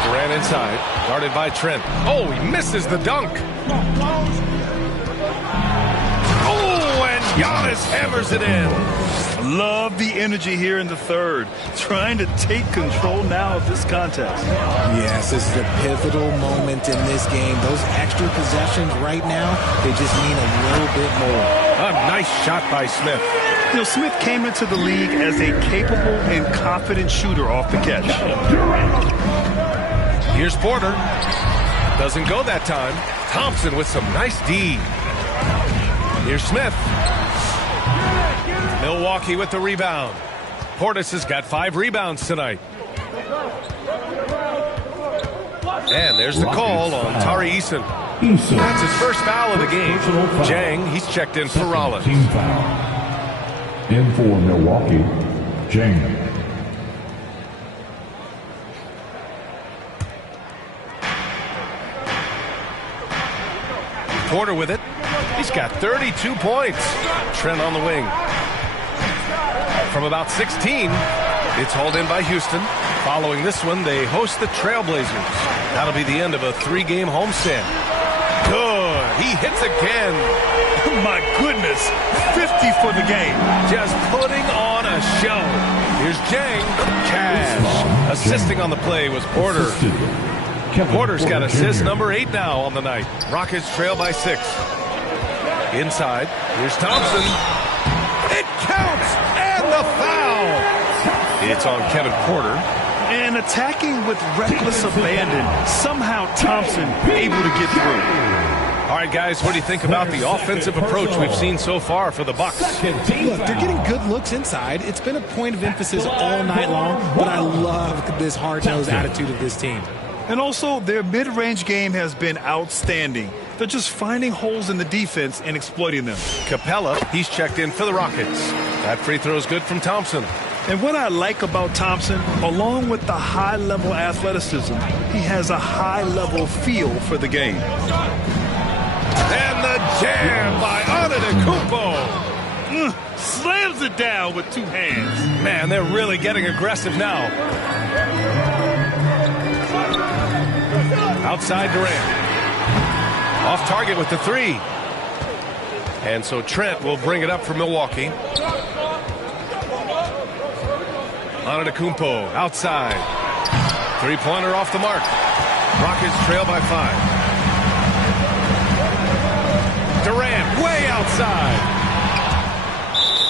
Durant inside, guarded by Trent. Oh, he misses the dunk. Oh, and Giannis hammers it in. Love the energy here in the third. Trying to take control now of this contest. Yes, this is a pivotal moment in this game. Those extra possessions right now, they just mean a little bit more. A nice shot by Smith. You know, Smith came into the league as a capable and confident shooter off the catch. Here's Porter. Doesn't go that time. Thompson with some nice D. Here's Smith. Milwaukee with the rebound. Portis has got 5 rebounds tonight. And there's the call on Tari Eason. That's his first foul of the game. Jang, he's checked in for Rollins. Team foul. In for Milwaukee, Jang. Porter with it. He's got 32 points. Trent on the wing. From about 16, it's hauled in by Houston. Following this one, they host the Trailblazers. That'll be the end of a 3-game homestand. Good. He hits again. My goodness. 50 for the game. Just putting on a show. Here's Jang. Cash. Assisting on the play was Porter. Porter's got assist number 8 now on the night. Rockets trail by 6. Inside. Here's Thompson. It counts. And the foul. It's on Kevin Porter. And attacking with reckless abandon. Somehow Thompson able to get through. All right, guys, what do you think about the offensive approach we've seen so far for the Bucks? Look, they're getting good looks inside. It's been a point of emphasis all night long, but I love this hard-nosed attitude of this team. And also, their mid-range game has been outstanding. They're just finding holes in the defense and exploiting them. Capella, he's checked in for the Rockets. That free throw is good from Thompson. And what I like about Thompson, along with the high-level athleticism, he has a high-level feel for the game. And the jam by Antetokounmpo. Slams it down with 2 hands. Man, they're really getting aggressive now. Outside Durant. Off target with the 3. And so Trent will bring it up for Milwaukee. Antetokounmpo outside. 3-pointer off the mark. Rockets trail by 5. Durant way outside.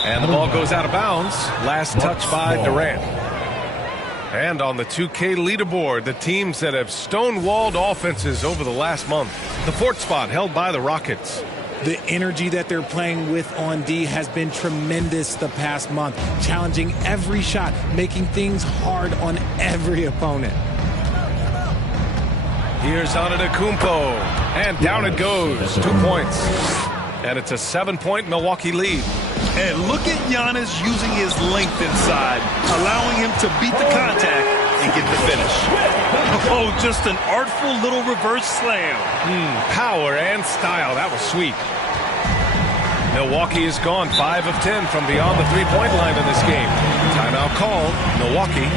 And the ball goes out of bounds. Last touch by Durant. And on the 2K leaderboard, the teams that have stonewalled offenses over the last month. The 4th spot held by the Rockets. The energy that they're playing with on D has been tremendous the past month, challenging every shot, making things hard on every opponent. Here's Antetokounmpo, and down it goes. 2 points. And it's a 7-point Milwaukee lead. And look at Giannis using his length inside, allowing him to beat the contact and get the finish. Oh, just an artful little reverse slam. Power and style. That was sweet. Milwaukee is gone 5 of 10 from beyond the 3-point line in this game. Timeout called. Milwaukee.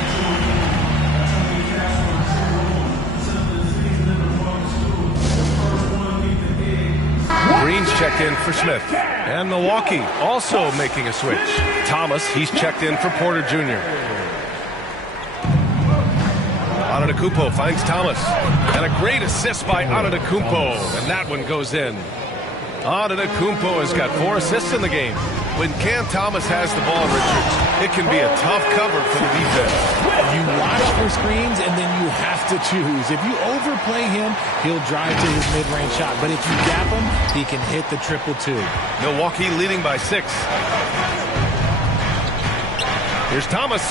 Green's checked in for Smith. And Milwaukee also making a switch. Thomas, he's checked in for Porter Jr. Antetokounmpo finds Thomas. And a great assist by Antetokounmpo. And that one goes in. Antetokounmpo has got 4 assists in the game. When Cam Thomas has the ball, Richards, it can be a tough cover for the defense. You watch for screens, and then you have to choose. If you overplay him, he'll drive to his mid-range shot. But if you gap him, he can hit the 2-2. Milwaukee leading by 6. Here's Thomas.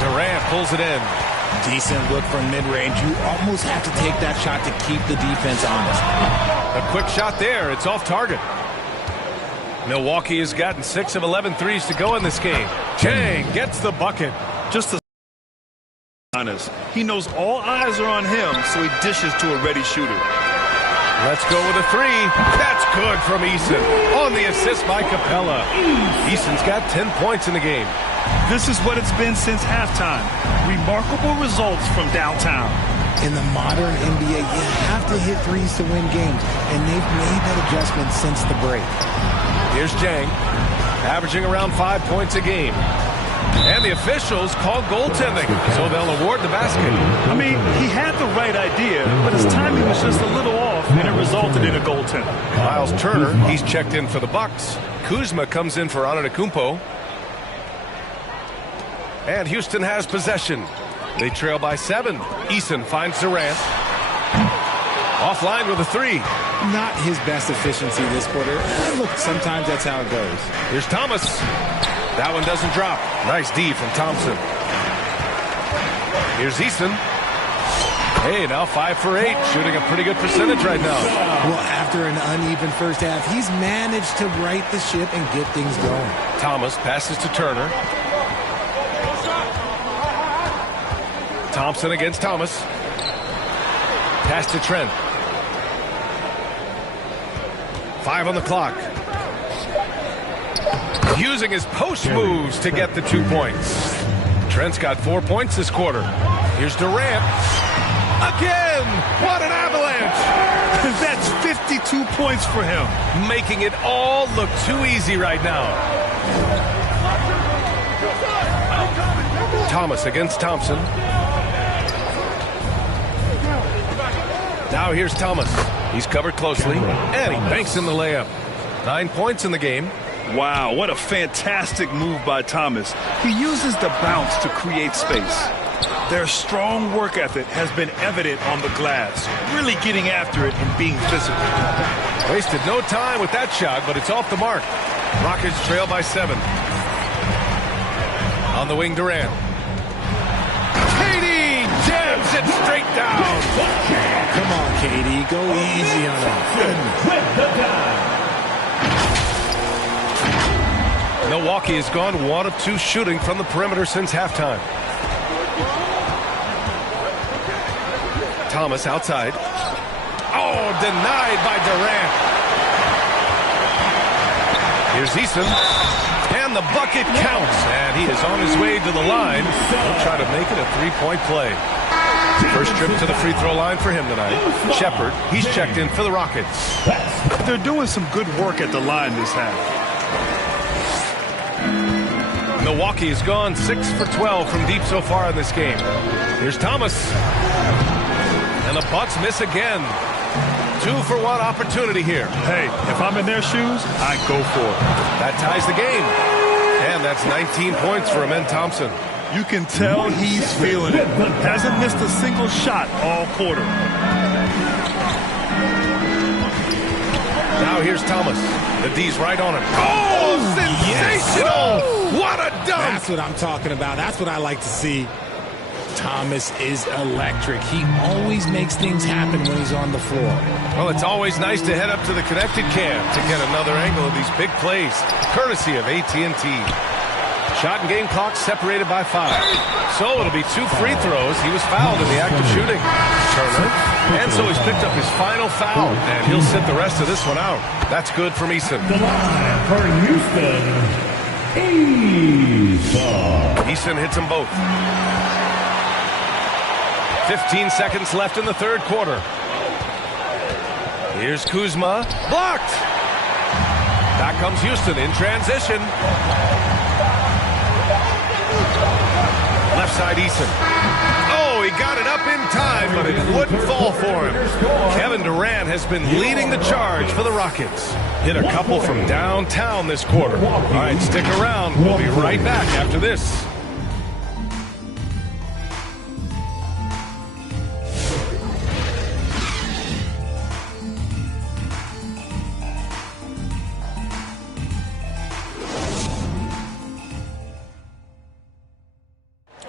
Durant pulls it in. Decent look from mid-range. You almost have to take that shot to keep the defense honest. A quick shot there. It's off target. Milwaukee has gotten 6 of 11 threes to go in this game. Jang gets the bucket. Just to honest, he knows all eyes are on him, so he dishes to a ready shooter. Let's go with a 3. That's good from Eason. On the assist by Capella. Eason's got 10 points in the game. This is what it's been since halftime. Remarkable results from downtown. In the modern NBA, you have to hit threes to win games, and they've made that adjustment since the break. Here's Jang. averaging around 5 points a game. And the officials call goaltending, so they'll award the basket. I mean, he had the right idea, but his timing was just a little off, and it resulted in a goaltender. Miles Turner, he's checked in for the Bucks. Kuzma comes in for Antetokounmpo. And Houston has possession. They trail by 7. Eason finds Durant. Offline with a 3. Not his best efficiency this quarter. Look, sometimes that's how it goes. Here's Thomas. That one doesn't drop. Nice D from Thompson. Here's Eason. Hey, now 5 for 8. Shooting a pretty good percentage right now. Well, after an uneven first half, he's managed to right the ship and get things going. Thomas passes to Turner. Thompson against Thomas. Pass to Trent. 5 on the clock. Using his post moves to get the 2 points. Trent's got 4 points this quarter. Here's Durant. Again! What an avalanche! That's 52 points for him. Making it all look too easy right now. Thomas against Thompson. Now here's Thomas. He's covered closely, and he banks in the layup. 9 points in the game. Wow, what a fantastic move by Thomas. He uses the bounce to create space. Their strong work ethic has been evident on the glass, really getting after it and being physical. Wasted no time with that shot, but it's off the mark. Rockets trail by 7. On the wing, Durant. KD jams it straight down. Come on, KD, go easy on him. Milwaukee has gone 1 of 2 shooting from the perimeter since halftime. Thomas outside. Oh, denied by Durant. Here's Eason. And the bucket counts. And he is on his way to the line. He'll try to make it a 3-point play. First trip to the free throw line for him tonight. Shepard, he's checked in for the Rockets. They're doing some good work at the line this half. Milwaukee has gone 6 for 12 from deep so far in this game. Here's Thomas. And the Bucks miss again. 2 for 1 opportunity here. Hey, if I'm in their shoes, I go for it. That ties the game. And that's 19 points for Amen Thompson. You can tell he's feeling it. Hasn't missed a single shot all quarter. Now here's Thomas. The D's right on him. Oh, sensational! Yes. What a dunk! That's what I'm talking about. That's what I like to see. Thomas is electric. He always makes things happen when he's on the floor. Well, it's always nice to head up to the connected cam to get another angle of these big plays, courtesy of AT&T. Shot and game clock separated by 5. So it'll be 2 free throws. He was fouled in the act of shooting. Turner. And so he's picked up his final foul, and he'll sit the rest of this one out. That's good from Eason. The line for Houston, Eason. Eason hits them both. 15 seconds left in the third quarter. Here's Kuzma. Blocked! Back comes Houston in transition. Left side, Eason. Oh, he got it up in time, but it wouldn't fall for him. Kevin Durant has been leading the charge for the Rockets. Hit a couple from downtown this quarter. All right, stick around. We'll be right back after this.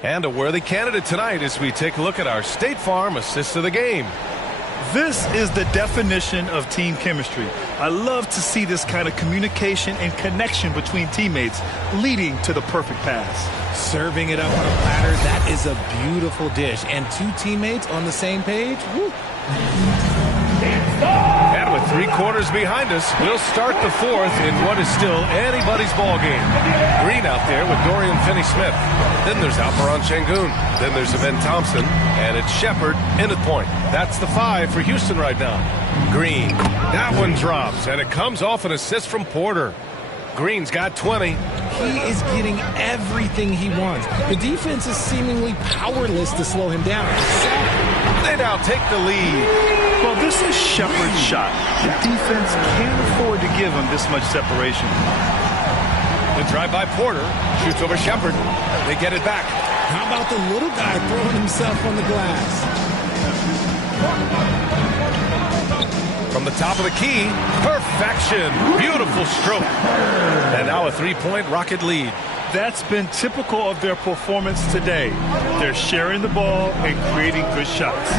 And a worthy candidate tonight as we take a look at our State Farm assist of the game. This is the definition of team chemistry. I love to see this kind of communication and connection between teammates leading to the perfect pass. Serving it up on a platter, that is a beautiful dish. And 2 teammates on the same page, woo. And with 3 quarters behind us, we'll start the 4th in what is still anybody's ball game. Green out there with Dorian Finney-Smith. Then there's Alperon Şengün. Then there's Amen Thompson. And it's Shepard in at point. That's the 5 for Houston right now. Green. That one drops, and it comes off an assist from Porter. Green's got 20. He is getting everything he wants. The defense is seemingly powerless to slow him down. They now take the lead. Well, this is Shepard's shot. The defense can't afford to give him this much separation. The drive by Porter. Shoots over Shepard. They get it back. How about the little guy throwing himself on the glass? From the top of the key. Perfection. Beautiful stroke. And now a three-point Rocket lead. That's been typical of their performance today. They're sharing the ball and creating good shots.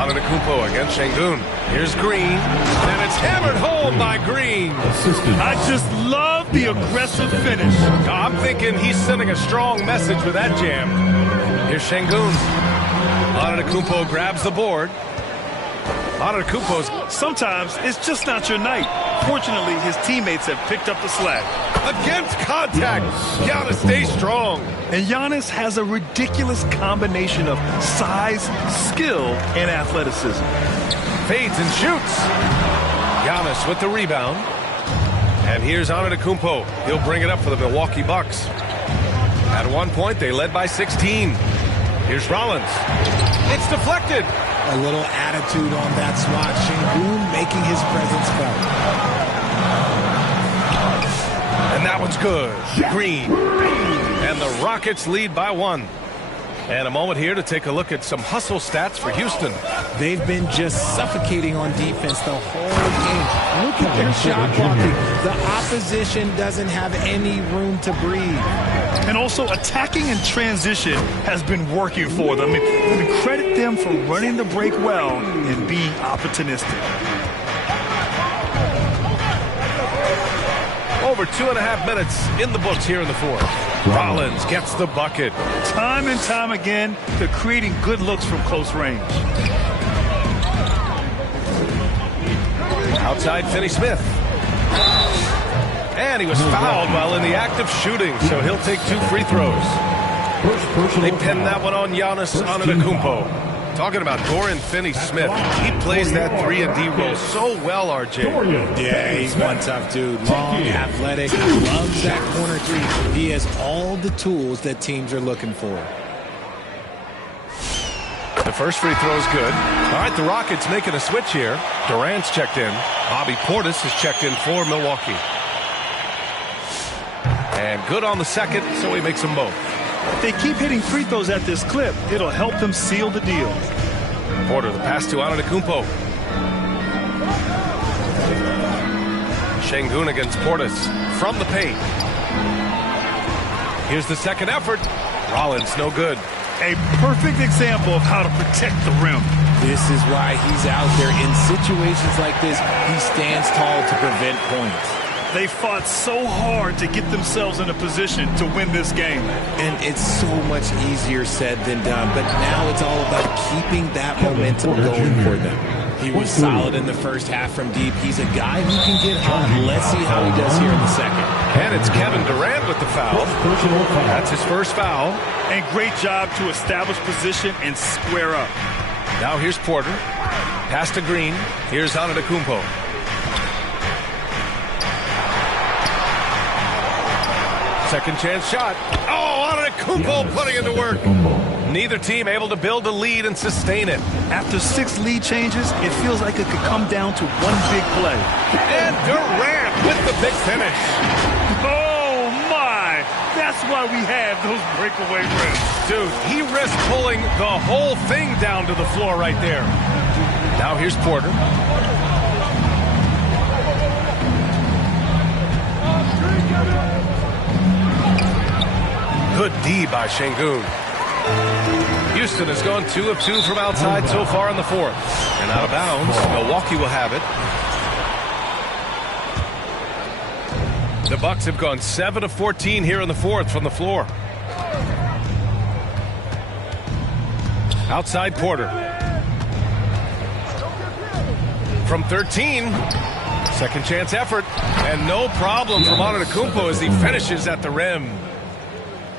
Antetokounmpo against Şengün. Here's Green. And it's hammered home by Green. I just love the aggressive finish. I'm thinking he's sending a strong message with that jam. Here's Şengün. Antetokounmpo grabs the board. Antetokounmpo's. Sometimes it's just not your night. Fortunately, his teammates have picked up the slack. Against contact. Giannis stays strong. And Giannis has a ridiculous combination of size, skill, and athleticism. Fades and shoots. Giannis with the rebound. And here's Antetokounmpo. He'll bring it up for the Milwaukee Bucks. At one point, they led by 16. Here's Rollins. It's deflected. A little attitude on that swat. Şengün making his presence felt. And that one's good. Green. And the Rockets lead by 1. And a moment here to take a look at some hustle stats for Houston. They've been just suffocating on defense the whole game. Look at their shot blocking. The opposition doesn't have any room to breathe. And also, attacking in transition has been working for them. I mean, credit them for running the break well and being opportunistic. Over 2.5 minutes in the books here in the fourth. Rollins gets the bucket. Time and time again, they're creating good looks from close range. Outside Finney-Smith. And he was fouled while in the act of shooting, so he'll take 2 free throws. They pin that one on Giannis Antetokounmpo. Talking about Dorian Finney-Smith. He plays that 3-and-D role so well, RJ. Yeah, he's one tough dude. Long, athletic, loves that corner 3. He has all the tools that teams are looking for. The first free throw is good. All right, the Rockets making a switch here. Durant's checked in. Bobby Portis has checked in for Milwaukee. And good on the second, so he makes them both. If they keep hitting free throws at this clip, it'll help them seal the deal. Porter, the pass to Antetokounmpo. Şengün against Portis from the paint. Here's the second effort. Rollins, no good. A perfect example of how to protect the rim. This is why he's out there. In situations like this, he stands tall to prevent points. They fought so hard to get themselves in a position to win this game. And it's so much easier said than done. But now it's all about keeping that momentum going for them. He was solid in the first half from deep. He's a guy who can get hot. Let's see how he does here in the second. And it's Kevin Durant with the foul. That's his first foul. And great job to establish position and square up. Now here's Porter. Pass to Green. Here's Antetokounmpo. Second chance shot. Oh, Antetokounmpo putting it to work. Neither team able to build a lead and sustain it. After 6 lead changes, it feels like it could come down to one big play. And Durant with the big finish. Oh, my. That's why we have those breakaway rims. Dude, he risked pulling the whole thing down to the floor right there. Now here's Porter. Good D by Şengün. Houston has gone 2 of 2 from outside so far in the fourth. And out of bounds, Milwaukee will have it. The Bucks have gone 7 of 14 here in the fourth from the floor. Outside Porter. From 13. Second chance effort. And no problem from Antetokounmpo as he finishes at the rim.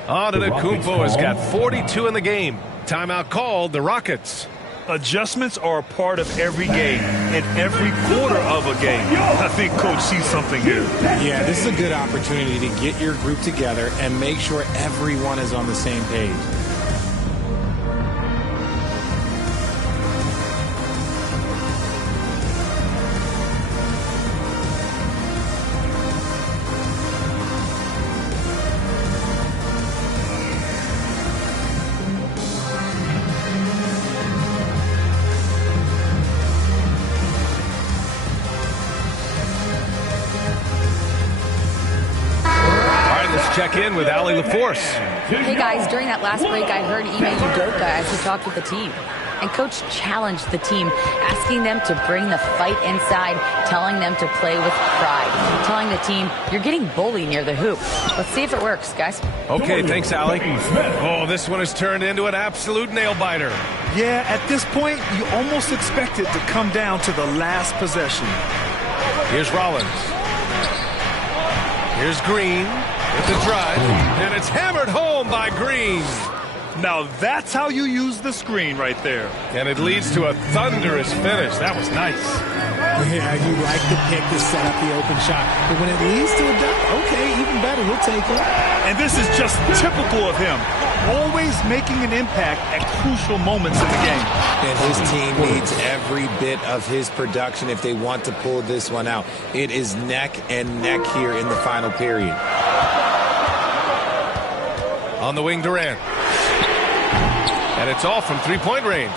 Antetokounmpo has got 42 in the game. Timeout called, the Rockets. Adjustments are a part of every game and every quarter of a game. I think Coach sees something here. Yeah, this is a good opportunity to get your group together and make sure everyone is on the same page. Check in with Allie LaForce. Hey guys, during that last break, I heard Ime Udoka as he talked with the team. And Coach challenged the team, asking them to bring the fight inside, telling them to play with pride, telling the team, you're getting bullied near the hoop. Let's see if it works, guys. Okay, thanks, Allie. Oh, this one has turned into an absolute nail-biter. Yeah, at this point, you almost expect it to come down to the last possession. Here's Rollins. Here's Green. With the drive, and it's hammered home by Green. Now that's how you use the screen right there. And it leads to a thunderous finish. That was nice. Yeah, you like the pick to set up the open shot. But when it leads to a dunk, okay, even better, he'll take it. And this is just typical of him. Always making an impact at crucial moments in the game. And his team needs every bit of his production if they want to pull this one out. It is neck and neck here in the final period. On the wing, Durant. And it's all from three-point range.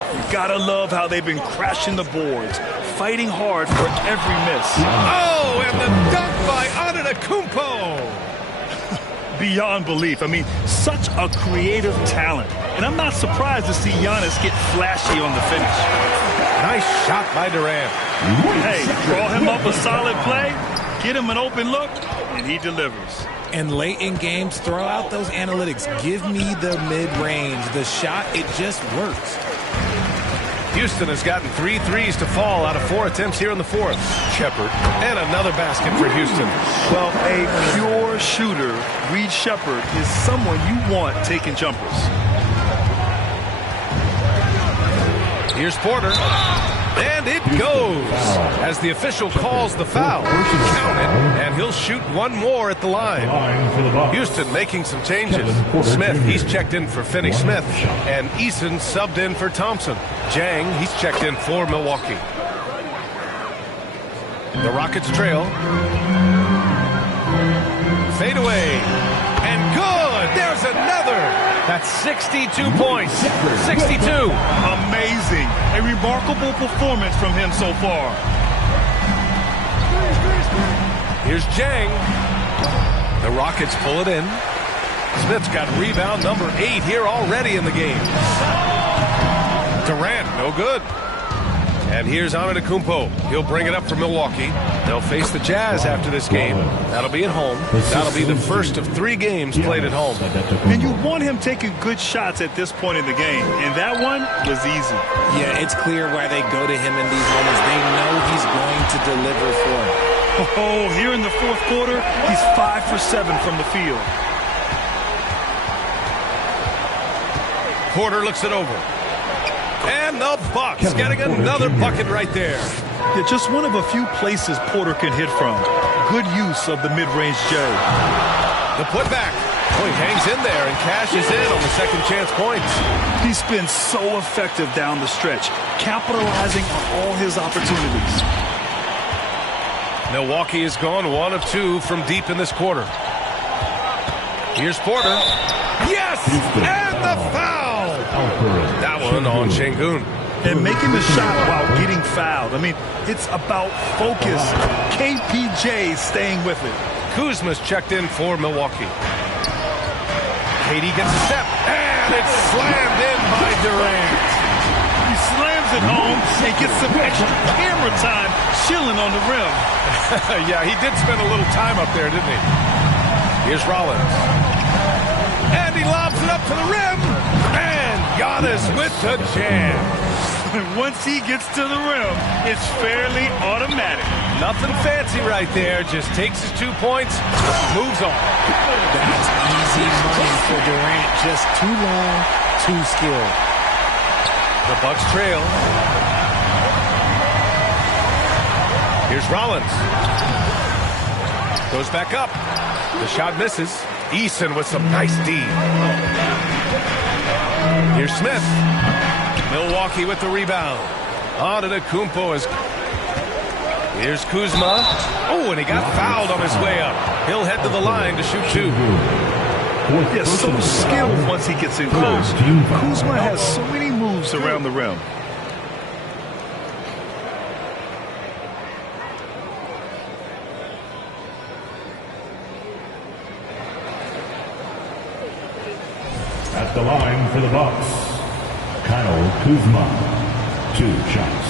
You gotta love how they've been crashing the boards, fighting hard for every miss. Oh, and the dunk by Antetokounmpo. Beyond belief. I mean, such a creative talent. And I'm not surprised to see Giannis get flashy on the finish. Nice shot by Durant. Hey, draw him up a solid play, get him an open look, and he delivers. And late in games, throw out those analytics. Give me the mid-range. The shot, it just works. Houston has gotten 3 threes to fall out of 4 attempts here in the fourth. Shepard, and another basket for Houston. Well, a pure shooter, Reed Shepard, is someone you want taking jumpers. Here's Porter. And it goes as the official calls the foul. Count it, and he'll shoot one more at the line. Houston making some changes. Smith, he's checked in for Finney-Smith. And Eason subbed in for Thompson. Jang, he's checked in for Milwaukee. The Rockets trail. Fade away. And good! There's another! That's 62 points. 62. Amazing. A remarkable performance from him so far. Here's Jang. The Rockets pull it in. Smith's got rebound number 8 here already in the game. Durant, no good. And here's Antetokounmpo. He'll bring it up for Milwaukee. They'll face the Jazz after this game. That'll be at home. That'll be the first of 3 games played at home. And you want him taking good shots at this point in the game. And that one was easy. Yeah, it's clear why they go to him in these moments. They know he's going to deliver for them. Oh, here in the fourth quarter, he's 5 for 7 from the field. Porter looks it over. And the Bucks getting another bucket right there. Yeah, just one of a few places Porter can hit from. Good use of the mid-range J. The putback. Oh, he hangs in there and cashes in on the second chance points. He's been so effective down the stretch, capitalizing on all his opportunities. Milwaukee has gone 1 of 2 from deep in this quarter. Here's Porter. Yes! And the foul! That one on Şengün. And making the shot while getting fouled. I mean, it's about focus. KPJ staying with it. Kuzma's checked in for Milwaukee. KD gets a step, and it's slammed in by Durant. He slams it home and gets some extra camera time chilling on the rim. Yeah, he did spend a little time up there, didn't he? Here's Rollins. And he lobs it up to the rim. And Giannis with the jam. Once he gets to the rim, it's fairly automatic. Nothing fancy right there. Just takes his 2 points, moves on. That's easy money for Durant. Just too long, too skilled. The Bucks trail. Here's Rollins. Goes back up. The shot misses. Eason with some nice D. Here's Smith. Milwaukee with the rebound. Antetokounmpo is... Here's Kuzma. Oh, and he got fouled on his way up. He'll head to the line to shoot 2. Yes, so skilled once he gets in close. Kuzma has so many moves around the rim. At the line for the Bucks, Kyle Kuzma, 2 shots.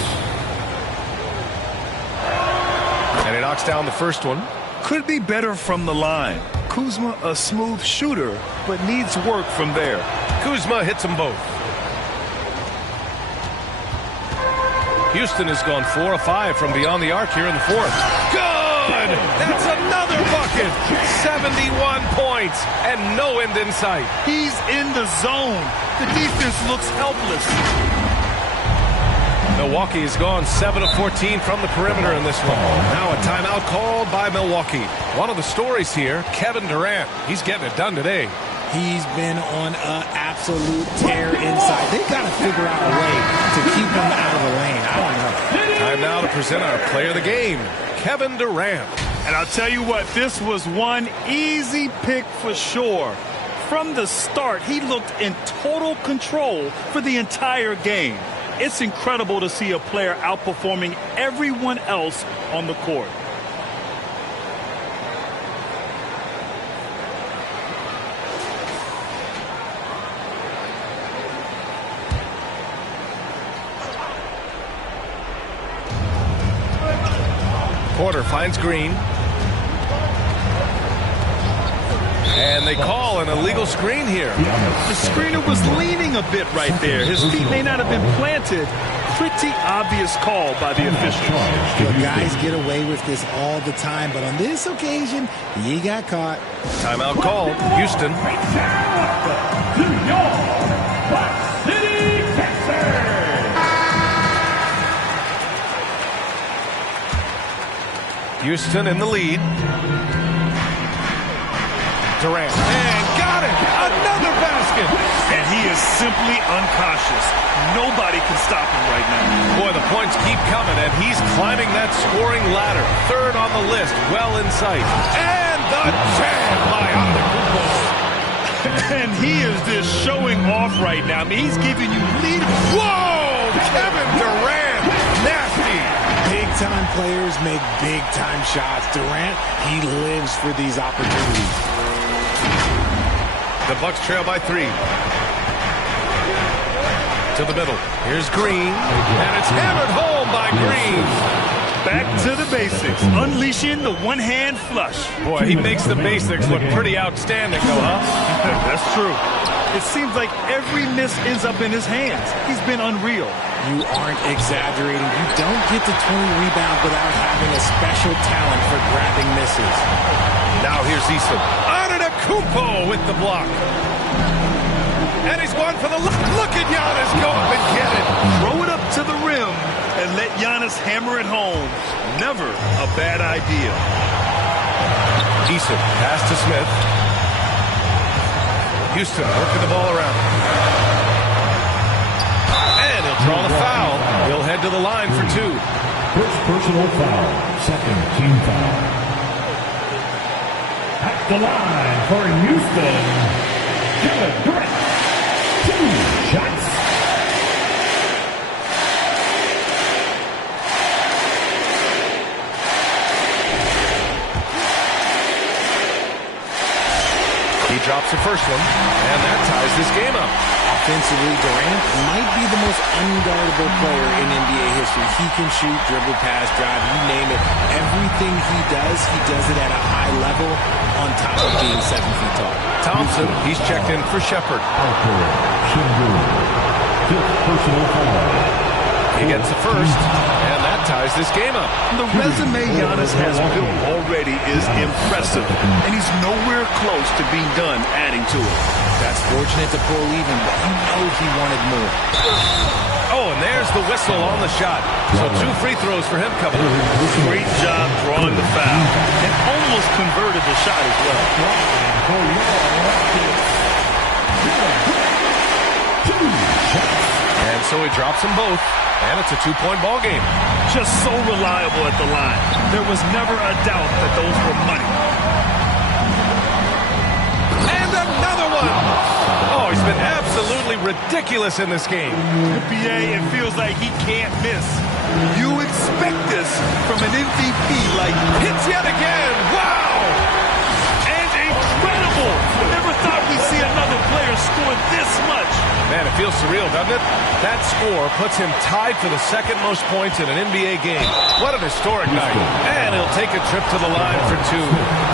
And he knocks down the first one. Could be better from the line. Kuzma, a smooth shooter, but needs work from there. Kuzma hits them both. Houston has gone 4 of 5 from beyond the arc here in the fourth. Good! That's another bucket! 71 points and no end in sight. He's in the zone. The defense looks helpless. Milwaukee has gone 7 of 14 from the perimeter in this one. Now a timeout called by Milwaukee. One of the stories here, Kevin Durant. He's getting it done today. He's been on an absolute tear inside. They've got to figure out a way to keep him out of the lane. I don't know. Time now to present our player of the game, Kevin Durant. And I'll tell you what, this was one easy pick for sure. From the start, he looked in total control for the entire game. It's incredible to see a player outperforming everyone else on the court. Porter finds Green. And they call an illegal screen here. The screener was leaning a bit right there. His feet may not have been planted. Pretty obvious call by the official. Well, guys get away with this all the time, but on this occasion, he got caught. Timeout called. Houston. Houston in the lead. Durant. And got it! Another basket! And he is simply uncautious. Nobody can stop him right now. Boy, the points keep coming, and he's climbing that scoring ladder. Third on the list, well in sight. And the jam by Antetokounmpo. And he is just showing off right now. I mean, he's giving you lead. Whoa! Kevin Durant! Nasty! Big-time players make big-time shots. Durant, he lives for these opportunities. The Bucks trail by 3. To the middle. Here's Green. And it's hammered home by Green. Back to the basics. Unleashing the one-hand flush. Boy, he makes the basics look pretty outstanding, though, huh? That's true. It seems like every miss ends up in his hands. He's been unreal. You aren't exaggerating. You don't get to 20 rebounds without having a special talent for grabbing misses. Now here's Eason. Antetokounmpo with the block. And he's going for the look at Giannis go up and get it. Throw it up to the rim and let Giannis hammer it home. Never a bad idea. Eason pass to Smith. Houston working the ball around. And he'll draw the foul. He'll head to the line for 2. First personal foul, second team foul. At the line for Houston, Kevin Durant, 2 shots. He drops the first one, and that ties this game up. Offensively, Durant might be the most unguardable player in NBA history. He can shoot, dribble, pass, drive, you name it. Everything he does it at a high level on top of being 7 feet tall. Thompson, he's checked in for Shepherd. Fifth personal foul. He gets the first, and that ties this game up. The resume Giannis has built already is impressive, and he's nowhere close to being done adding to it. That's fortunate to pull even, but you know he wanted more. Oh, and there's the whistle on the shot. So 2 free throws for him coming up. Great job drawing the foul, and almost converted the shot as well. And so he drops them both, and it's a 2-point ball game. Just so reliable at the line. There was never a doubt that those were money. And another one! Oh, he's been absolutely ridiculous in this game. NBA, it feels like he can't miss. You expect this from an MVP like hits yet again. Wow! And incredible! Never thought we'd see another player score this much. Man, it feels surreal, doesn't it? That score puts him tied for the second most points in an NBA game. What an historic night. And he'll take a trip to the line for 2.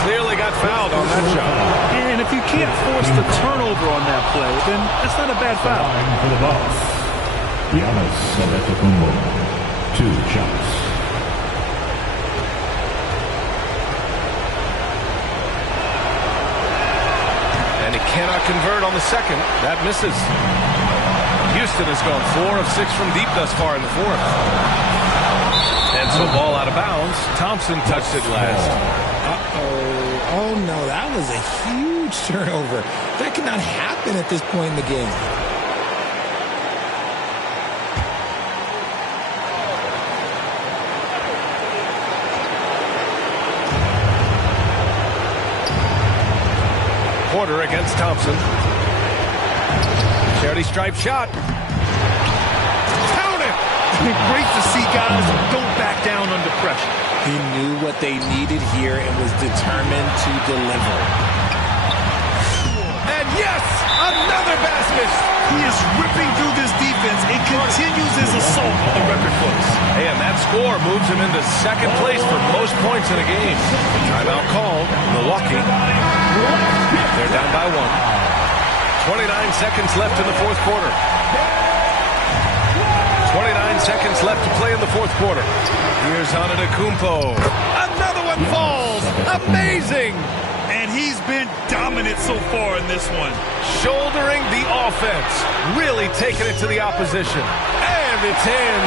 Clearly got fouled on that shot. And if you can't force the turnover on that play, then that's not a bad foul. For the Bucks, Giannis Antetokounmpo, 2 shots. And he cannot convert on the second. That misses. Houston has gone 4 of 6 from deep thus far in the fourth. And so ball out of bounds. Thompson touched it last. Uh-oh. Oh, no, that was a huge turnover. That cannot happen at this point in the game. Porter against Thompson. Charity stripe shot. Count it! Great to see guys who don't back down under pressure. He knew what they needed here and was determined to deliver. And yes, another basket. He is ripping through this defense and continues his assault on the record books. Hey, and that score moves him into second place for most points in a game. Timeout called. Milwaukee. They're down by 1. 29 seconds left in the fourth quarter. 29 seconds left to play in the fourth quarter. Here's Antetokounmpo. Another one falls. Amazing. And he's been dominant so far in this one. Shouldering the offense. Really taking it to the opposition. And it's in.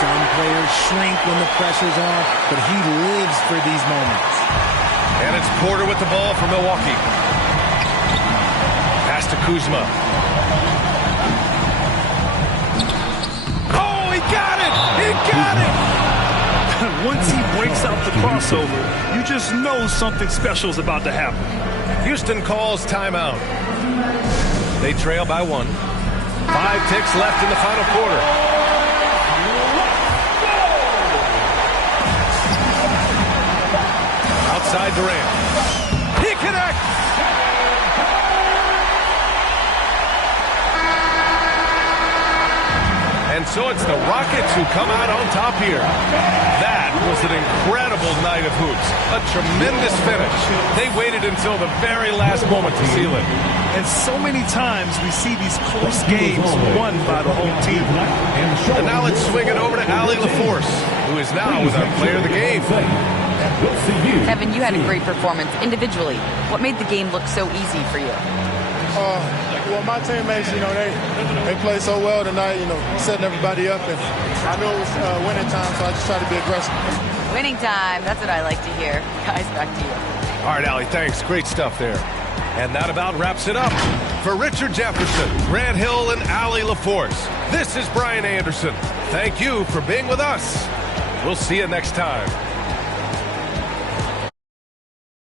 Some players shrink when the pressure's on, but he lives for these moments. And it's Porter with the ball for Milwaukee. Pass to Kuzma. Oh, he got it! He got it! Once he breaks out the crossover, you just know something special is about to happen. Houston calls timeout. They trail by 1. 5 ticks left in the final quarter. Outside Durant. He connects! And so it's the Rockets who come out on top here. That was an incredible night of hoops. A tremendous finish. They waited until the very last moment to seal it. And so many times we see these close games won by the home team. And now let's swing it over to Allie LaForce, who is now with our player of the game. Kevin, you had a great performance individually. What made the game look so easy for you? Well, my teammates, they played so well tonight, setting everybody up. And I knew it was winning time, so I just tried to be aggressive. Winning time, that's what I like to hear. Guys, back to you. All right, Allie, thanks. Great stuff there. And that about wraps it up. For Richard Jefferson, Grant Hill, and Allie LaForce, this is Brian Anderson. Thank you for being with us. We'll see you next time.